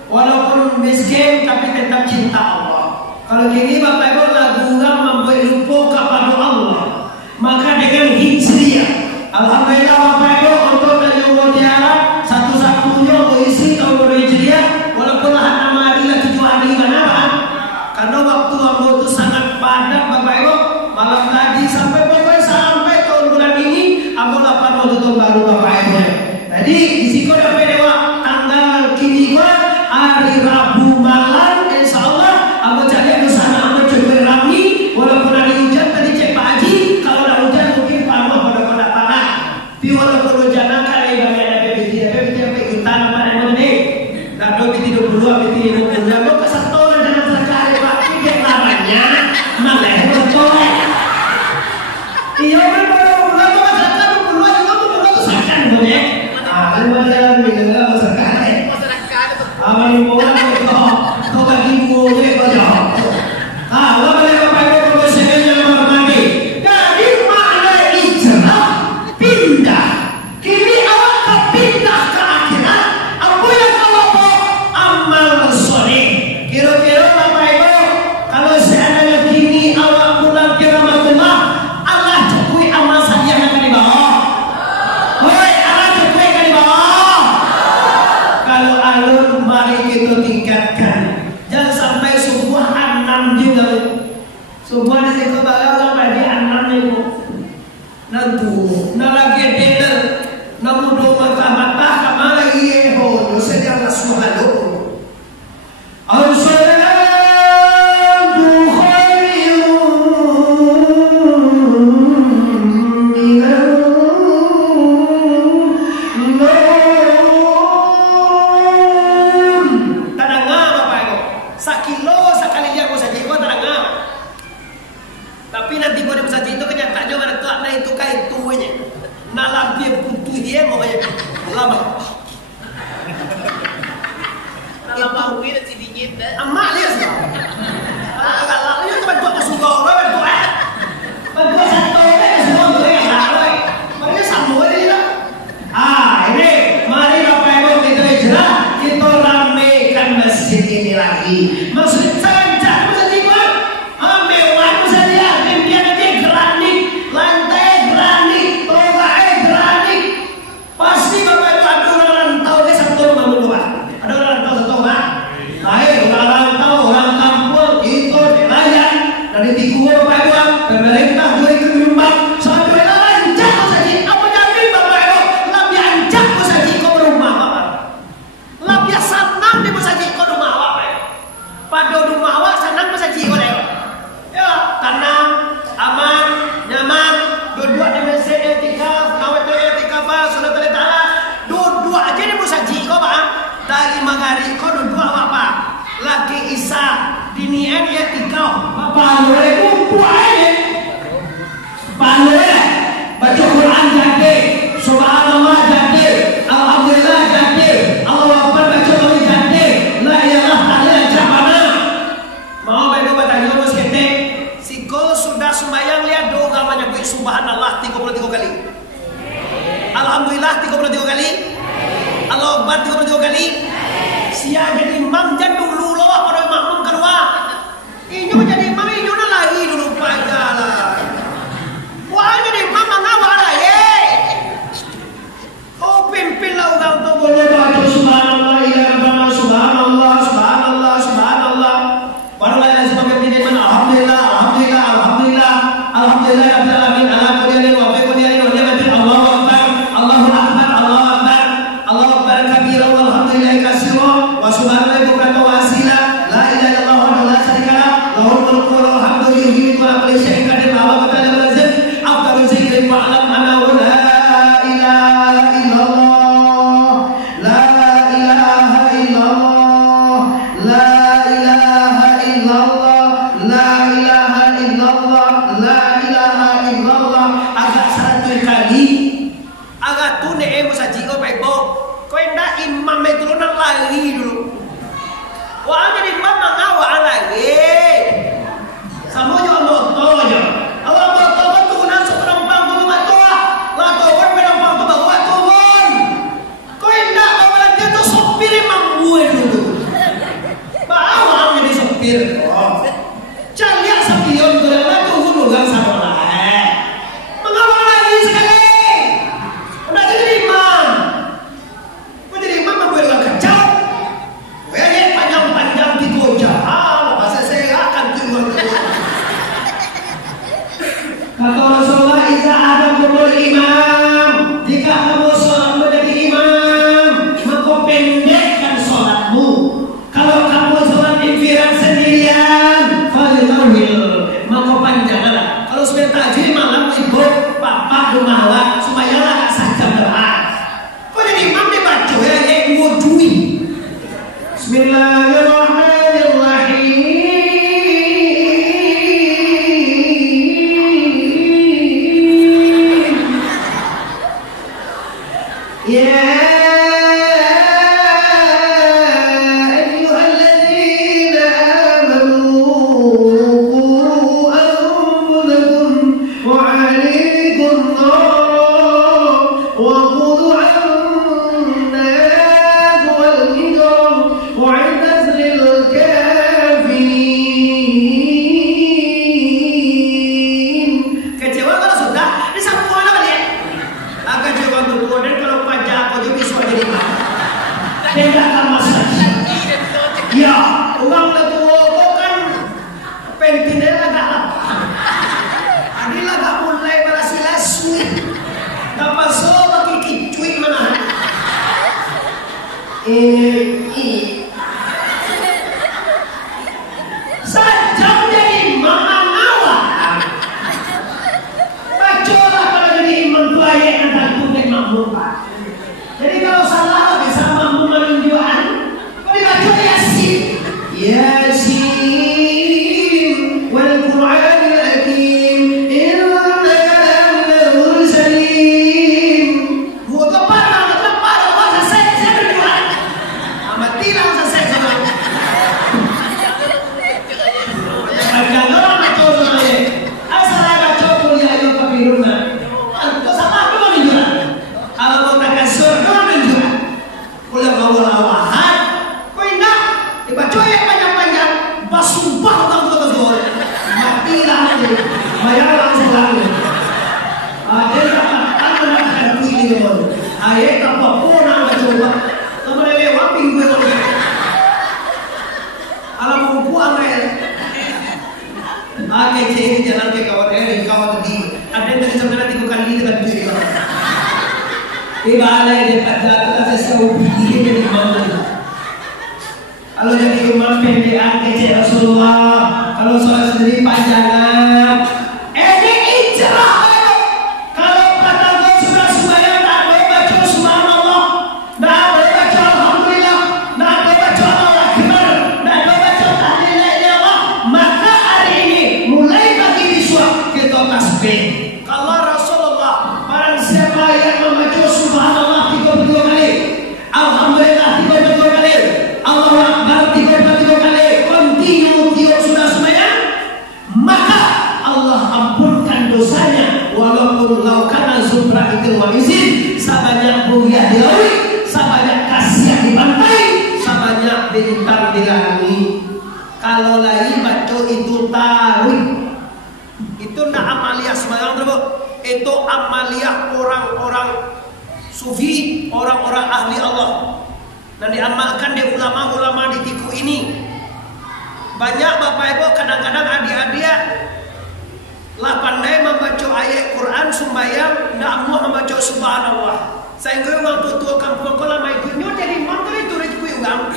walaupun miskin tapi tetap cinta Allah kalau gini Bapak Ibu lagu membuat lupa kepada Allah maka dengan hijriah alhamdulillah Bapak Ibu untuk dari Mutiara satu-satunya berisi tahun hijriah walaupun nama adilah 7 hari mana Pak karena waktu Allah itu sangat padat Bapak Ibu malam tadi sampai pokoknya sampai tahun bulan ini aku 8 tahun baru Bapak Ibu jadi disiko dapat dewa tanggal kini gua hari Rabu malam insya Allah aku cari ke sana aku coba rami walaupun ada hujan tadi cek Pak Haji kalau ada hujan mungkin panas pada panas tapi walaupun hujan kali bagi ada PBT hutan apa yang mana nak 22 PBT aku ke satu jangan sekali Pak tidak larangnya malah betul iya betul aku masyarakat 22 juga aku sakan boleh Aman mo lang ito kagi mo ko job. Wala na pa ko sa kanya marami. Jadi mana ijra pindah. Kini awak ka pindah ke akhirat. Apa yang Allah mau amal soleh. Kira-kira Bapak Ibu kalau seandainya kini awak pulang ke rumah Allah cukui amal saja yang akan dibawa. Alur mari kita tingkatkan jangan sampai sebuah 6 juga sebuah di situ bakal sampai di 6 itu nanti nah lagi dealer namun dua mata kamar lagi sedang suhalo tapi nanti boleh bersaji itu kenyataannya mana karena itu kait tuanya nalar dia putih dia mau kayak lama lama udah si dingin deh emak dia sih kalau itu cuma buat kesuka orang itu bantu satu semua boleh lah mereka sambung aja ini mari Bapak Ibu kita hijrah kita ramekan masjid ini lagi maksud saya di Tigo Bapak Ibu, pemerintah juga ikut menyumbang sampai lanjak saja. Apa jadi Bapak Ibu? Lebih anjak saja kau berumah Bapak. Lebih senang di saja kau rumah Bapak. Pada rumah awak senang saja kau lewat. Ya, tenang, aman, nyaman, dua-dua di masjid etika, nawat etika apa, sudah terletak. Dua-dua aja di saja kau Pak. Dari magari kau dua apa? Lagi Isa dinian ya tikau Bapak boleh kumpul aja boleh baca Quran jadi subhanallah jadi alhamdulillah jadi Allah Akbar baca lagi jadi la ilaha illallah jabana mau baca batanya bos kete siko sudah sembahyang lihat doa menyebut subhanallah 33 kali alhamdulillah 33 kali Allah Akbar 33 kali sia jadi imam jangan dulu loh pada makmum keluar ini jadi imam ini lagi dulu pagalah wah jadi imam mengawal lah ye oh pimpin lah orang tu boleh baca subhanallah ilah subhanallah subhanallah subhanallah baru lain sebagai pimpin alhamdulillah alhamdulillah alhamdulillah alhamdulillah ya alamin ala kulli wa fi kulli wa ni'mati Allahu akbar Allahu akbar Allahu akbar Allahu akbar kabira walhamdulillah katsira wa subhanallahi bukratan wa asila la ilaha illallah wa la syarika lah lahul mulku wa lahul hamdu yuhyi wa la syarika qadir wa ta'ala lazim afdalu zikri wa alam ana wa la ilaha illallah la ilaha illallah la ilaha illallah la ilaha illallah la ilaha illallah agak 100 kali agak tune musaji ko baik bo ko ndak imam itu nang lari dulu wah jadi imam ngawa lagi sama juga moto aja Allah moto tu nang seorang panggung matoa la tawon pedang panggung bawa tawon ko ndak bawa dia tu sopir imam gue dulu bawa jadi sopir cari sapion tu dah tu hulu gang sama lah mengawal lagi sekali udah jadi imam jadi imam membuat orang kacau panjang-panjang di koja bahasa saya akan turun kata Rasulullah jika ada kumul imam jika kamu sholat menjadi imam maka pendekkan sholatmu kalau kamu sholat infirad sendirian falilawil maka panjanglah kalau sudah tajir malam ibu papa rumahlah sumayalah saja berat kau jadi imam dibaca ya yang wujui Bismillahirrahmanirrahim ya ayyuhalladzina amanu qu anfusakum wa 'alaykum nar wa qudu'an nas wal hijr وعدت للكافرين kecewa kalau sudah ini satu orang kali ya agak kecewa tuh dan kalau pajak aku jadi suara jadi tidak akan masalah ya uang letua kan pentinnya agak lapang ini agak mulai berasilah suit dapat so pakai kicuit mana sajam jadi imam awak bacolah kalau jadi imam tu ayat yang tertutup makmum Pak jadi kalau salah bisa makmum menunjukkan kau dibaca Yasin Yasin wal Qur'anil Hakim innaka laminal mursalin buat lepas bahasa saya berjuang amat tilang selesai sama ayat apapun yang coba kemarin lewat minggu lagi alam buku angel pakai cek jalan di balai di pada kita sesuatu jadi imam. Kalau jadi imam pendidikan kecil Rasulullah, kalau sholat sendiri panjangan. Ini ijrah. Kalau kata kau sudah sembahyang tak boleh baca subhanallah, tak boleh baca alhamdulillah, tak boleh baca Allahu Akbar, tak boleh baca tahlil la ilaha illallah, maka hari ini mulai bagi siswa kita tasbih. Kalau Rasulullah barang siapa yang membaca subhanallah 32 kali, alhamdulillah 32 kali, Allahu Akbar 33 kali, continue tiap sudah sembahyang, maka Allah ampunkan dosanya walaupun laukana zubra itu walizin, sebanyak buaya di laut, sebanyak kasiah di pantai, sebanyak bintang di langit. Kalau lagi baca itu tarik, itu nak amaliyah sembahyang bro, itu amaliyah orang-orang sufi, orang-orang ahli Allah, dan diamalkan di ulama-ulama di Tiku ini. Banyak bapak ibu kadang-kadang adik-adik lah pandai membaca ayat Quran sembahyang, nak mau membaca subhanallah. Sehingga waktu tua kampung kolam ikutnya jadi mantul itu rezeki uang.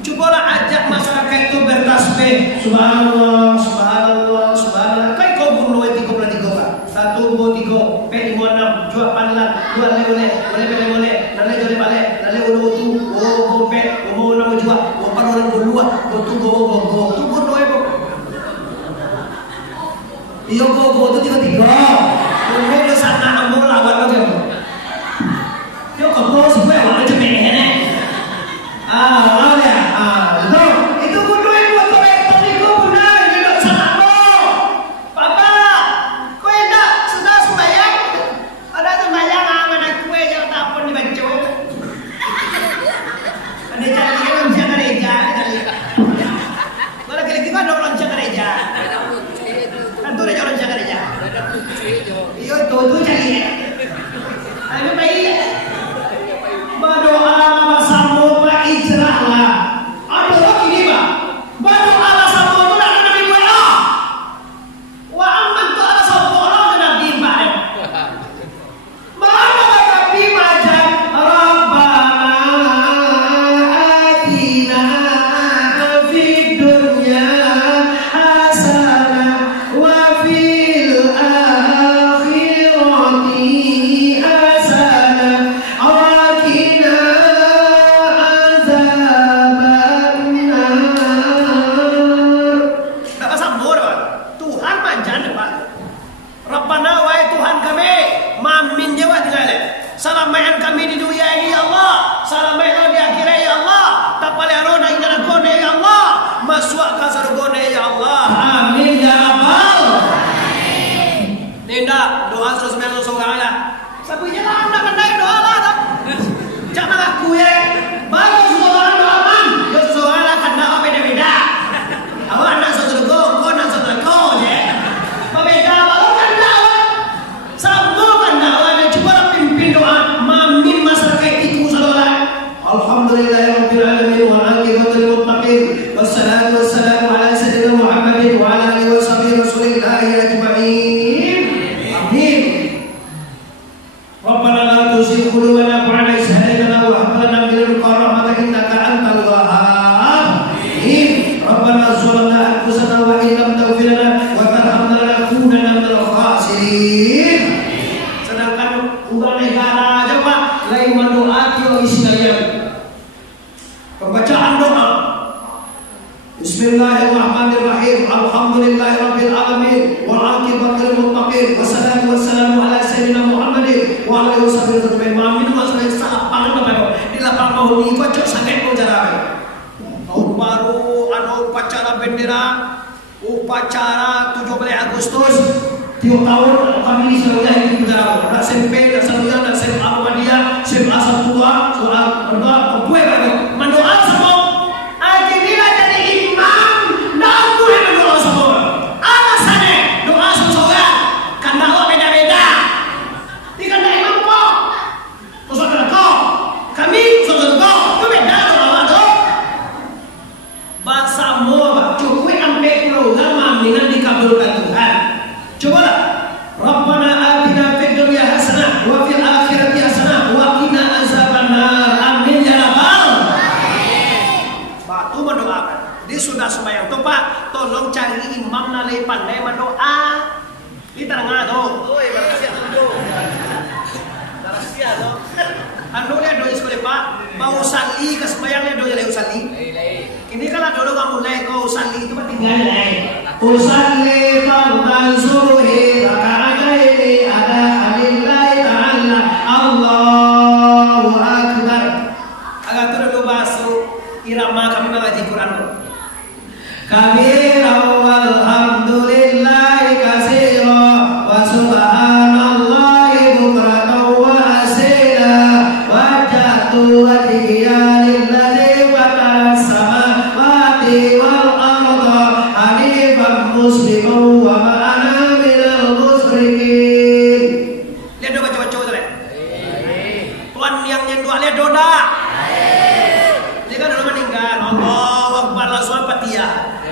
Cobalah ajak masyarakat itu bertasbih subhanallah, subhanallah, subhanallah. Kai kau bunuh 33 kan? 1, 2, 3, P 5, 6, jual panlan, jual boleh, nale boleh balik, nale udah tu, oh P, mau nama jual, mau orang berdua, tu bunuh ibu. Iyo go tu 3, bunuh ke sana ambil lawan lagi. Yo kau supaya orang macam ni. Itu bunuh ibu atau tadi kau bunuh di dalam sana mo. Papa, kau hendak sudah sembahyang? Ada sembahyang mana kue jangan tak pun dibaca. Ada cari lonceng gereja, cari. Kalau kita ada lonceng gereja. Kan tu ada lonceng gereja. Iyo tu cari. Ayo baik. Berdoa bersama Pak Ijrah lah. Ada orang ini Pak. Berdoa bersama itu nak Nabi doa. Wa aman tu ada satu orang Nabi Pak. Mana Nabi macam Rabbana atina fid dunya hasanah wa fil akhirati hasanah wa qina adzabannar. Tak pasal mur Pak. Tuhan manjan Pak. Rabbana wahai Tuhan kami, mamin jawa tinggal. Salamaian kami di dunia ini ya Allah, salamaian di akhirat ya Allah, tapale arona ingkana kone ya Allah, masuk ke surga ya Allah. Amin ya rabbal alamin. Tidak doa terus menerus surga. Sabunya lah anda pandai doa lah. Jangan aku ya. Baru surga doa man. Yo surga lah kena beda-beda. Awak nak surga, kau nak surga je. Berbeda baru kena awak. Sambung kena awak dan cuba pimpin doa. Mamin masyarakat itu saudara. Alhamdulillahirabbil alamin wa aqibatul muttaqin. Wassalatu wassalamu ala sayyidina Muhammadin wa ala alihi washabihi rasulillah ajma'in. Amin. Rabbana la tuzigh qulubana ba'da idh hadaytana wa hab lana min ladunka rahmatan innaka antal wahhab. Amin. Rabbana zalamna anfusana wa in lam taghfir lana wa tarhamna lanakunanna minal khasirin. Sedangkan udah negara aja Pak, lain mendoakan istilahnya. Pembacaan doa. Bismillahirrahmanirrahim. Alhamdulillahirabbil alamin wal aqibatul muttaqin. Wassalatu wassalamu ala sayyidina Muhammadin wa ala alihi wasallam. Mamin masalah salah pangan apa? Di lapang mau ni baca sangat ucara. Tahun baru anu upacara bendera, upacara 17 Agustus. Tiap tahun kami selalu yang upacara. Nak SMP, nak saluran, nak SMA Muhammadiyah, SMA Satua, soal berdoa, kue baru mendoa semua. Akhirnya jadi imam, nak aku yang mendoa semua. Alasannya doa seseorang karena Allah beda-beda. Tidak ada imam kok, saudara kok, kami saudara kok, itu beda doa tu. Bahasa semua, cukup sampai program aminan dikabulkan Tuhan. Cobalah. Rabbana atina fid dunya hasanah wa fil akhirati Di tengah tu. Oi, rahasia tu. Rahasia tu. Anu dia do sekolah Pak, mau usali ke sembahyangnya do le usali. Ini kalau dulu kamu mulai kau usali itu tinggal lain. Usali fardan subuhi raka'ataini ada alillahi ta'ala Allahu akbar. Agak turun basuh irama kami mengaji Quran. Kabira walhamdulillahi katsira wa subhanallahi bukratan wa asila wajhatu wajhiya lillazi fatara samawati wal arda hanifan musliman wa ma ana minal musyrikin. Lihat doa baca-baca tu leh. Tuan yang nyendu ale doda. Dia kan udah meninggal. Allahu akbar langsung Fatihah.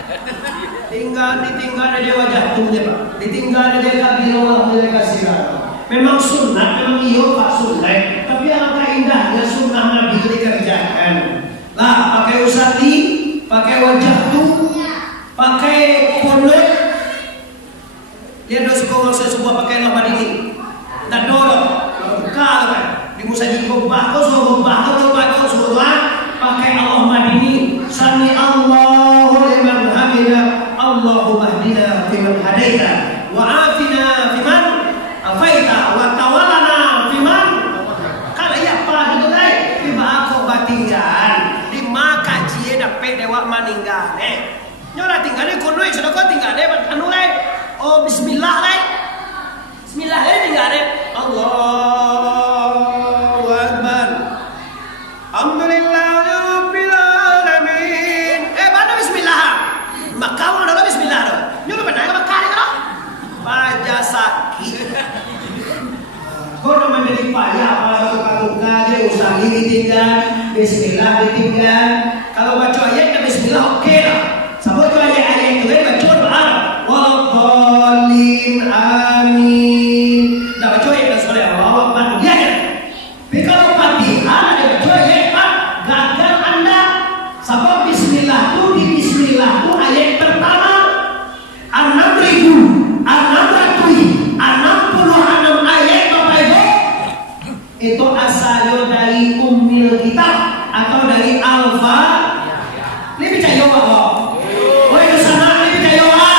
Ditinggal dia wajah tubuhnya Pak. Ditinggal dia kabirullah dia kasih. Memang sunnah, memang iyo Pak sunnah. Tapi alangkah indahnya sunnah Nabi itu dikerjakan. Lah pakai usati, pakai wajah tubuh, pakai kunut. Dia dosa kau sebuah pakai nama ini. Tak dorong, kalau kan di musa jiko bako suruh pakai Allah madini. Sami Allahu liman hamidah. Allahumma hdina fiman hadaita wa afina fiman afaita wa tawallana fiman kalau ya apa gitu dai tiba aku batingan di maka cie dapat dewa maninggal nyora tinggal di kono sudah kau tinggal anu lai oh bismillah lai bismillah tinggal Allahu akbar alhamdulillah rabbil alamin mana bismillah maka bismillah dong. Nyuruh benar ke bakar itu dong. Baja sakit. Kau nak menjadi payah kalau ngaji usah ditinggal, bismillah ditinggal. Kalau baca ayat bismillah oke lah. Sebab baca ayat itu baca doa. Walladallin amin. Dah baca ayat sudah Allah bantu dia aja. Tapi kalau Fatihah ada baca ayat gagal anda. Sebab bismillah tu di bismillah tu ayat pertama. 6.666 ayat Bapak Ibu itu asalnya dari Ummul Kitab atau dari Alfa. Ini percaya apa? Woi itu sana ini percaya apa?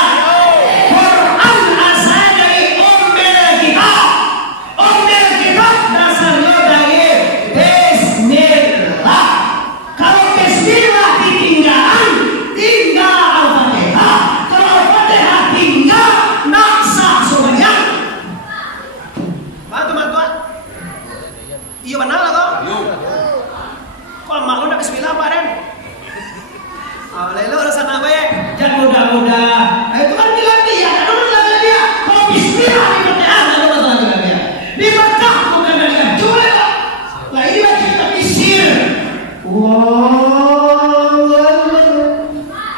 Quran asal dari Ummul Kitab. Ummul Kitab dasarnya dari Bismillah. Kalau Bismillah ditinggal Al-Fatihah. Iya benar lah kok. Kok malu nak bismillah Pak Den? Lalu ada sana baik. Jangan mudah-mudah. Itu kan bilang dia. Kalau bilang dia, kalau bismillah di Mekah ada masalah dengan dia. Di Mekah bukan dengan jual. Lah ini bagi kita pisir.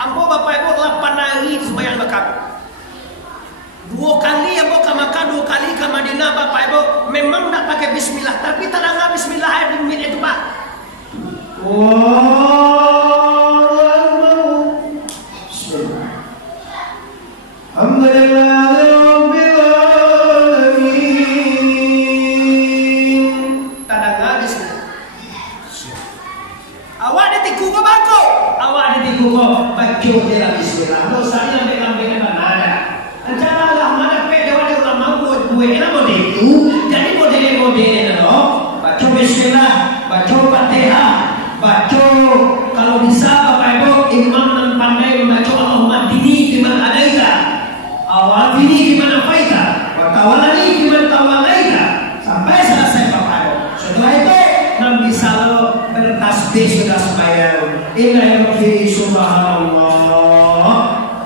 Ambo Bapak Ibu 8 hari sembahyang Mekah. 2 kali ambo ke Mekah, 2 kali ke Madinah Bapak Ibu. Memang tak pakai bismillah, tapi tak ada bismillah di minit itu Pak. Alhamdulillahirabbil alamin. Tak ada bismillah. Awak ditiku ke bako? Awak ditiku ke baju dia bismillah. Dosanya ambil mana? Ancaralah mana pe dewa dia ulama buat enak model itu. Jadi model loh. Baca bismillah, baca Fatihah, baca kalau bisa Bapak Ibu imam yang pandai membaca Allahumma dini biman adaita, awafini biman afaita, wa tawallani biman tawallaita sampai selesai Bapak Ibu. Setelah itu Nabi Sallallahu bertasbih sudah sembahyang. Inna rabbi subhanallah,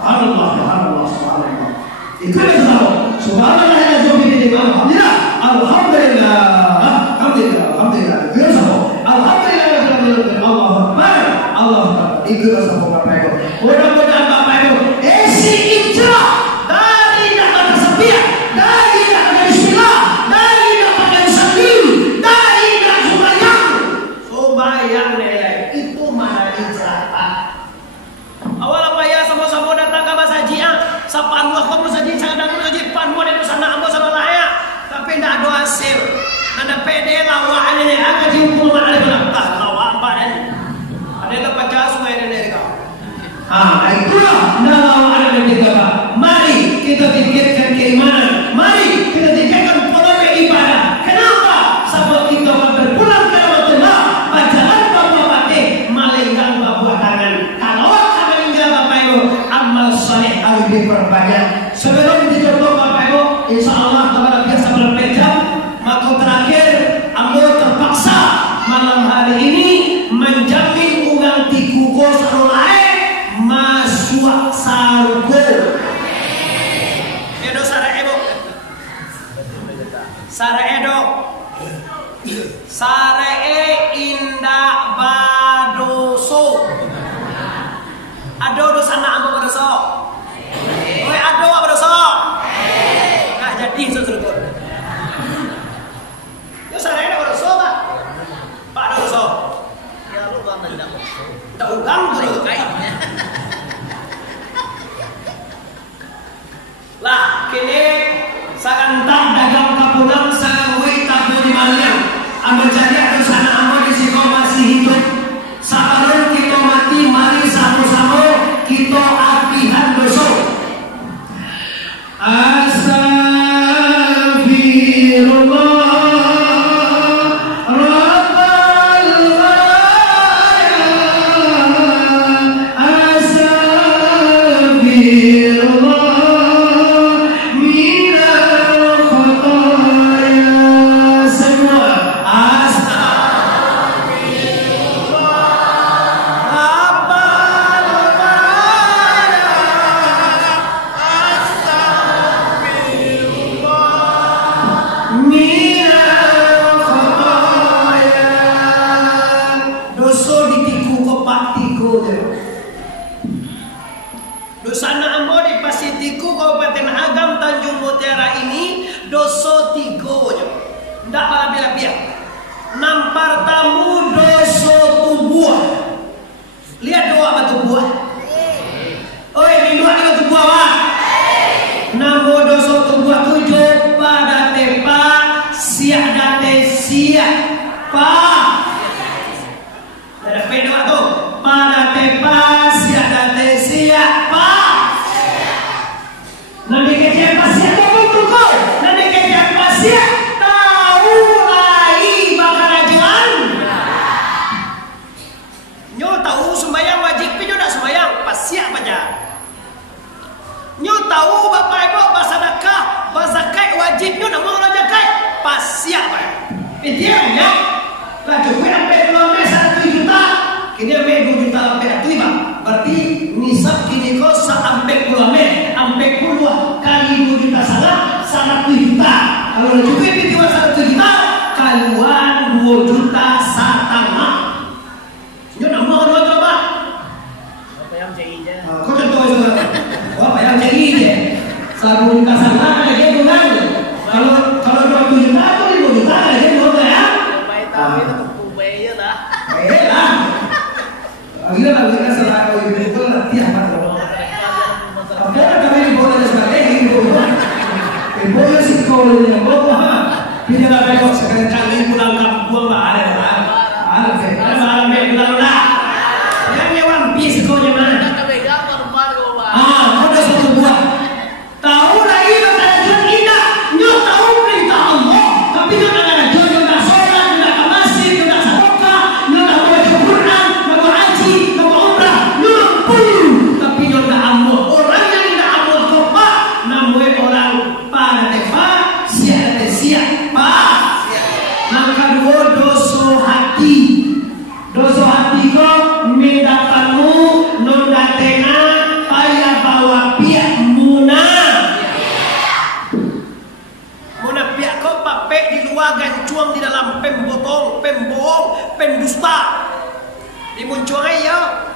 Allah subhanallah. Itu betul. Subhanallah ya zobi di mana? Alhamdulillah. Alhamdulillah. Alhamdulillah. Biasa. Alhamdulillah. Allah Akbar. Allah Akbar. Itu rasa Bapak Ibu. Mudah-mudahan Bapak Ibu isi ijra dari nak bersepiak, dari nak bismillah, dari nak pakai salim, dari nak sembahyang nilai itu mana ijra Pak? Awal apa ya sama-sama datang ke Mas Haji sapaan waktu Mas Haji sangat Saree do. Saree indak badoso. Ado dosa nak ambo badoso. Oi ado apa dosa? Nah jadi sesuatu. Yo saree do badoso Pak. Pak dosa. Ya lu bang tidak. Tak ugang tu kai. Lah kini sakantan dagang kapulang sarangui tabu di Maliang. Ambil jadi ada sana amal di sini masih hidup. Sakarun kita mati mari sama-sama kita apihan dosa. Astagfirullah. Dosana ambo di Pasitiku Kabupaten Agam Tanjung Mutiara ini doso 3 aja. Ndak bala-bala. Nampar tamu doso tubuh. Lihat doa batu buah. Oi, di doa batu buah wah. Namo doso tubuh 7 pada tepa siak date siak pa. Ada doa tu. Pada tepa siak date siak pa. Nanti kerja pasien betul kau. Nanti kerja pasien tahu lagi bakal ajuan. Nyo tahu sembahyang wajib, nyo tak sembahyang pasien aja. Nyo tahu bapak ibu bersedekah, berzakat wajib, nyo nak mau zakat pasien apa? Dia ya. Lah duit sampai keluar 1 juta. Kini sampai 2 juta sampai tu bang. Berarti nisab kini kau sampai keluar sampai puluh kali 2 juta salah 1 juta. Kalau juga itu 1 juta, kaluan 2 juta setengah. Nyo nak mau dua coba? Apa yang jadi je? Kau contoh juga. Apa yang jadi je? 1 juta setengah ada dia bulan. Kalau 2 juta tu 5 juta ada dia bulan ya. Baik tahu itu kubay je lah. Baik lah. Akhirnya kalau kita salah kau itu latihan apa? Apa kami boleh sebagai boleh sih kalau yang boleh tidak ada kok sekarang kali pulang kampung ada malam bulan lah yang nyewan bis kau mana kau dah satu buah tahu lagi bakal jual indah nyo tahu perintah Allah tapi nyo nak jual nyo nak sholat nyo nak masjid nyo nak sedekah nyo nak baca Quran nak haji nak umrah nyo pun tapi nyo nak amal orang yang nak amal tobat namanya orang pada tefa siapa maka dua doso hati kau mendatanmu nondatena payah bawa pihak muna pihak kau pakai di luar gancuang di dalam pembotong pembohong pendusta dimunculkan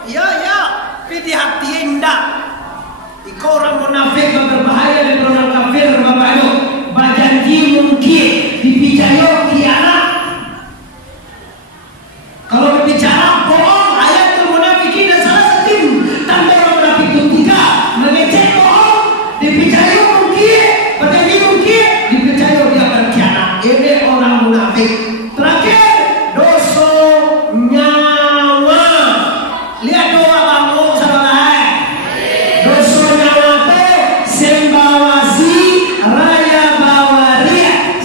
ya di hati indah ikau orang munafik berbahaya dan orang kafir berbahaya berjanji mungkin dipijayo kiamat. Kalau berbicara bohong ayat munafikin dan salah satu tanda orang munafik itu 3 mengecek bohong dipijayo mungkin berjanji mungkin dipijayo dia berkhianat. Ini orang munafik. Terakhir dosa nyawa. Lihat doa bangun saudara. Dosa nyawa itu sembawasi raya bawaria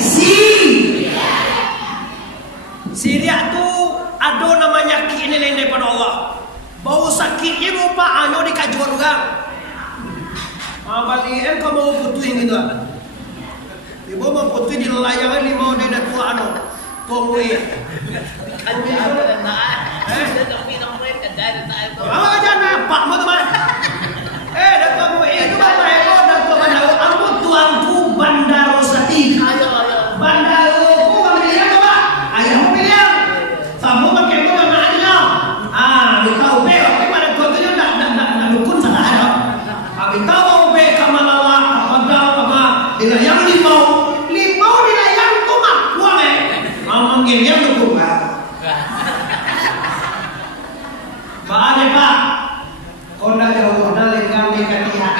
Syria tu ada namanya kini lain daripada Allah. Bau sakitnya rupa anu dikajuan orang. Balik kau mau putuin gitu. Ibu mau putuin di layangan ni mau dia tua anu. Tungguin. Apa aja nampak mau teman. Dah kamu itu apa? Dah kamu dah tuanku Bandar Rosati. Bandar dilayang limau dilayang kumak kuang mau manggil yang berkumpah Pak Pak kona jauh nalik kami katiha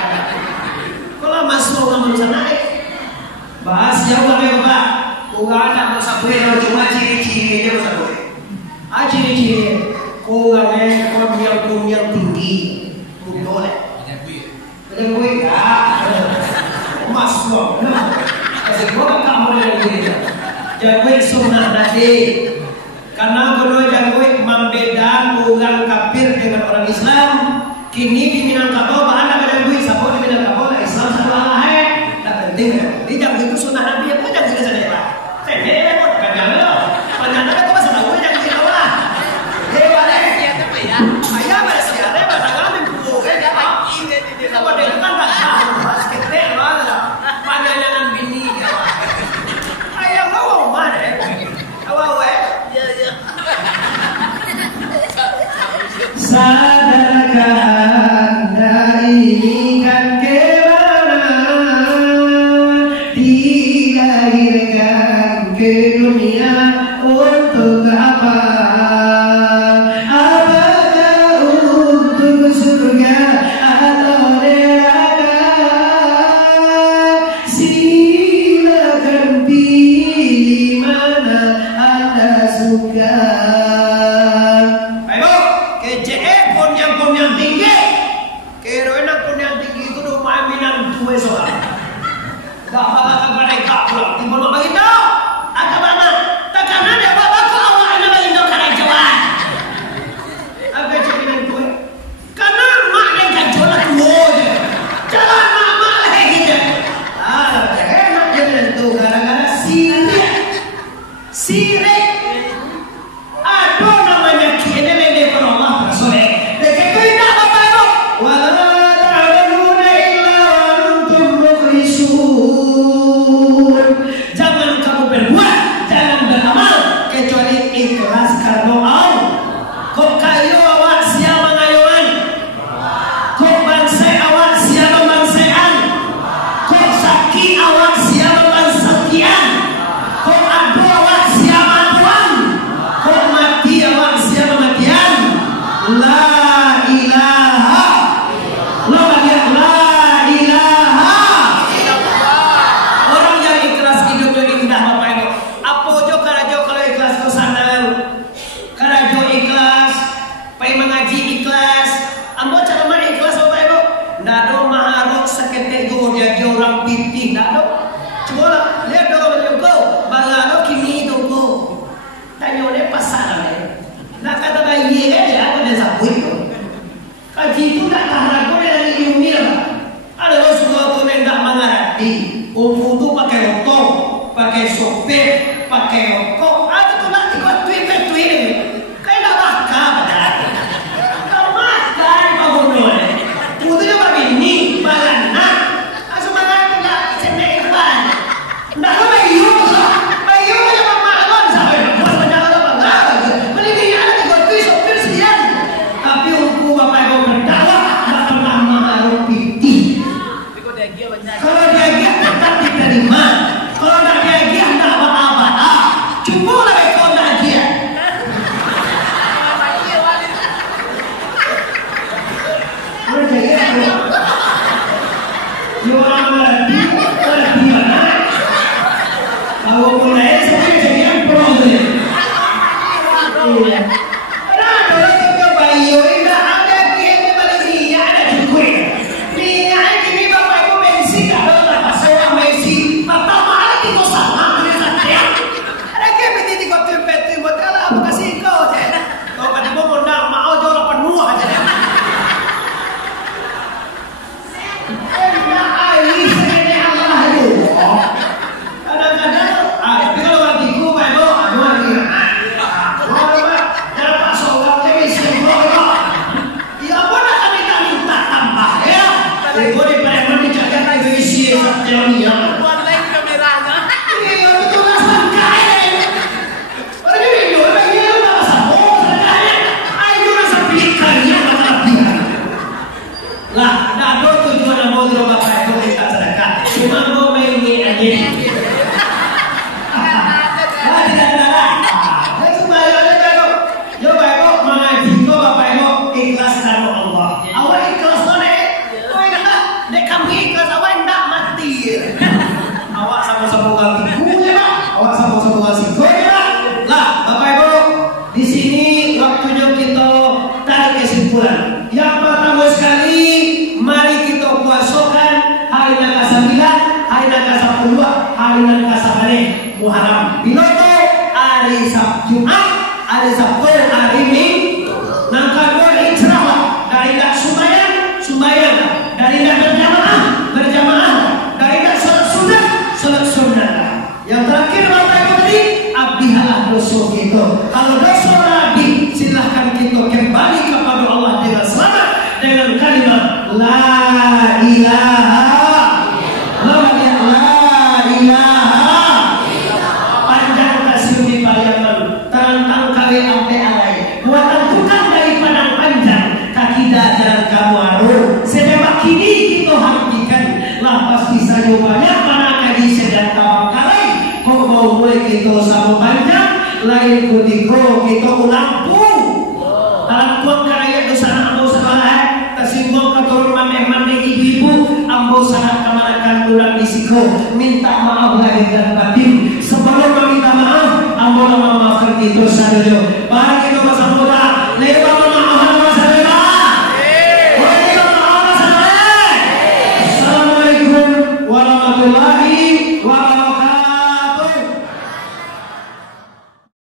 kalau masuk nggak bisa naik bahas jauh kami Pak uga anak masa boleh cuma ciri-ciri dia masa boleh ciri-ciri kuangnya yang tinggi boleh ada gue mas lo, kasi gue kan mau dari gue, jagoy sunnah tadi, karena kedua jagoy membeda orang kafir dengan orang Islam, kini di Minangkabau bahan ada jagoy, sabot di Minangkabau Islam satu lain, tak penting ya, di jagoy itu sunnah Nabi apa jagoy saja ya pak, saya kok kan jangan lo, panjang apa masa tahu jagoy sih lah, dewa deh, ayah pada siapa pada kami buku, kalau dia kan tak tahu, basket pandangan bini ayah mau mana sadarkah Anda ini kan kemana dilahirkan ke dunia untuk apa apakah untuk surga atau neraka silakan pilih mana Anda suka. Ayo, KCE pun yang tinggi, keroena pun yang tinggi itu udah mainan dua soal. Gak bakal kepada pulang, timbul apa kita? Ada mana? Tekanan ya bapak kau awak ada lagi dok karena jawab. Agak cekinan gue, karena mak yang kan jualan gue, jalan mak lagi gitu. Enak jangan tuh gara-gara sirik. Aduh namanya kini lele per Allah bersoleh. Dekat itu indah bapak ibu. Wala ta'maluna illa antum mukhlisun. Jangan kamu berbuat, jangan beramal kecuali ikhlas karena Allah. Kok kayu awak siapa ngayuan? Kok bansai awak siapa bansaian? Kok sakit awak siapa bansakian? Kok adu awak siapa aduan? Kok mati awak siapa matian? La ilaha lo bagian la ilaha orang yang ikhlas hidupnya indah bapak ibu. Apa jo karajo kalau ikhlas kau sadar karajo ikhlas pai mengaji ikhlas ambo cara mana ikhlas bapak ibu ndak do maharok seketek go dia orang pitih ndak do coba lihat do kalau kau balalo kini itu go tanya oleh pasaran nak kata bayi ya ada sabun itu kaji itu nak tahara go dari ilmiah ada lo semua tu nendak mengerti umum tu pakai rokok pakai sopir pakai rokok ada tu nak ikut tweet kayak nak makan kau makan kau bodoh itu dia begini balana asal makan tidak cendek ikan ndak lo bayu yang makan sampai bos penjaga apa enggak beli minyak ikut tweet sopir sekian tapi hukum bapak ibu berdakwah tak pernah mengaruh piti. Kalau dia giat tetap diterima. Kalau tak dia giat tak apa-apa. Cukup lah kau tak giat. Orang giat tu. Dia orang melatih mana? Kalau mulai saya jadi yang pro ni. Ada orang bayu indah ada giat di Malaysia ada cukup. Minyak ini bapak ibu bensin kalau tak pasang bensin, bapak mahal itu sama dengan saya. Ada ke peti di kopi peti buat kalau apa kasih kau je. Kau pada mau nak mau jual penuh aja. Enak air segini Allah itu. Kadang-kadang, tapi kalau lagi ku bapak ibu, aduh lagi. Jangan pak soal lagi semua. Ya boleh kami tak minta tambah ya. Ego di preman dijaga lagi isi jaminya. Buat lagi kameranya. Iya betul lah sangkai. Orang ini dulu lagi apa sama sangkai. Ayo rasa pilihkannya mata pilihan. Lah, ada tujuan mau bapak itu kita sedekah. Cuma mau main Tidak ada. Coba yo baik mengaji kok Bapak Ibu ikhlas karena Allah. Awak ikhlas nek. Kowe nek kami ikhlas awak ndak mati. Awak sama-sama ngerti gue Pak. Awak sama-sama ngasih gue Pak. Lah Bapak Ibu, di sini waktunya kita tarik kesimpulan. Yang pertama sekali, mari kita puasokan hari ke-9, hari ke-10, hari ke-11 Muharram. Biloto hari Sabtu, hari Sabtu, hari Minggu. Nangka dua ceramah dari dak sumbayang, dari dak berjamaah, dari dak sholat sunnah. Yang terakhir Bapak Ibu tadi, abdihalah dosa kita. Kalau dosa Nabi, silahkan kita kembali kepada Allah dengan selamat dengan kalimat la ilaha panjang kasih di pariaman terantang kali ampe alai buatan tukang dari padang panjang kaki jalan kamu aru sebab kini kita hentikan lah pasti saya banyak mana kali sedang tabang kali kok mau mulai kita sama panjang lain kudiko kita ulang pun dalam tuang karaya dosa ambo sekolah tersimbol keturun mameh ibu-ibu ambo sangat kemanakan ulang disiko minta maaf lahir dan batin sebelum meminta maaf ambo memaafkan dosa dulu. Mari kita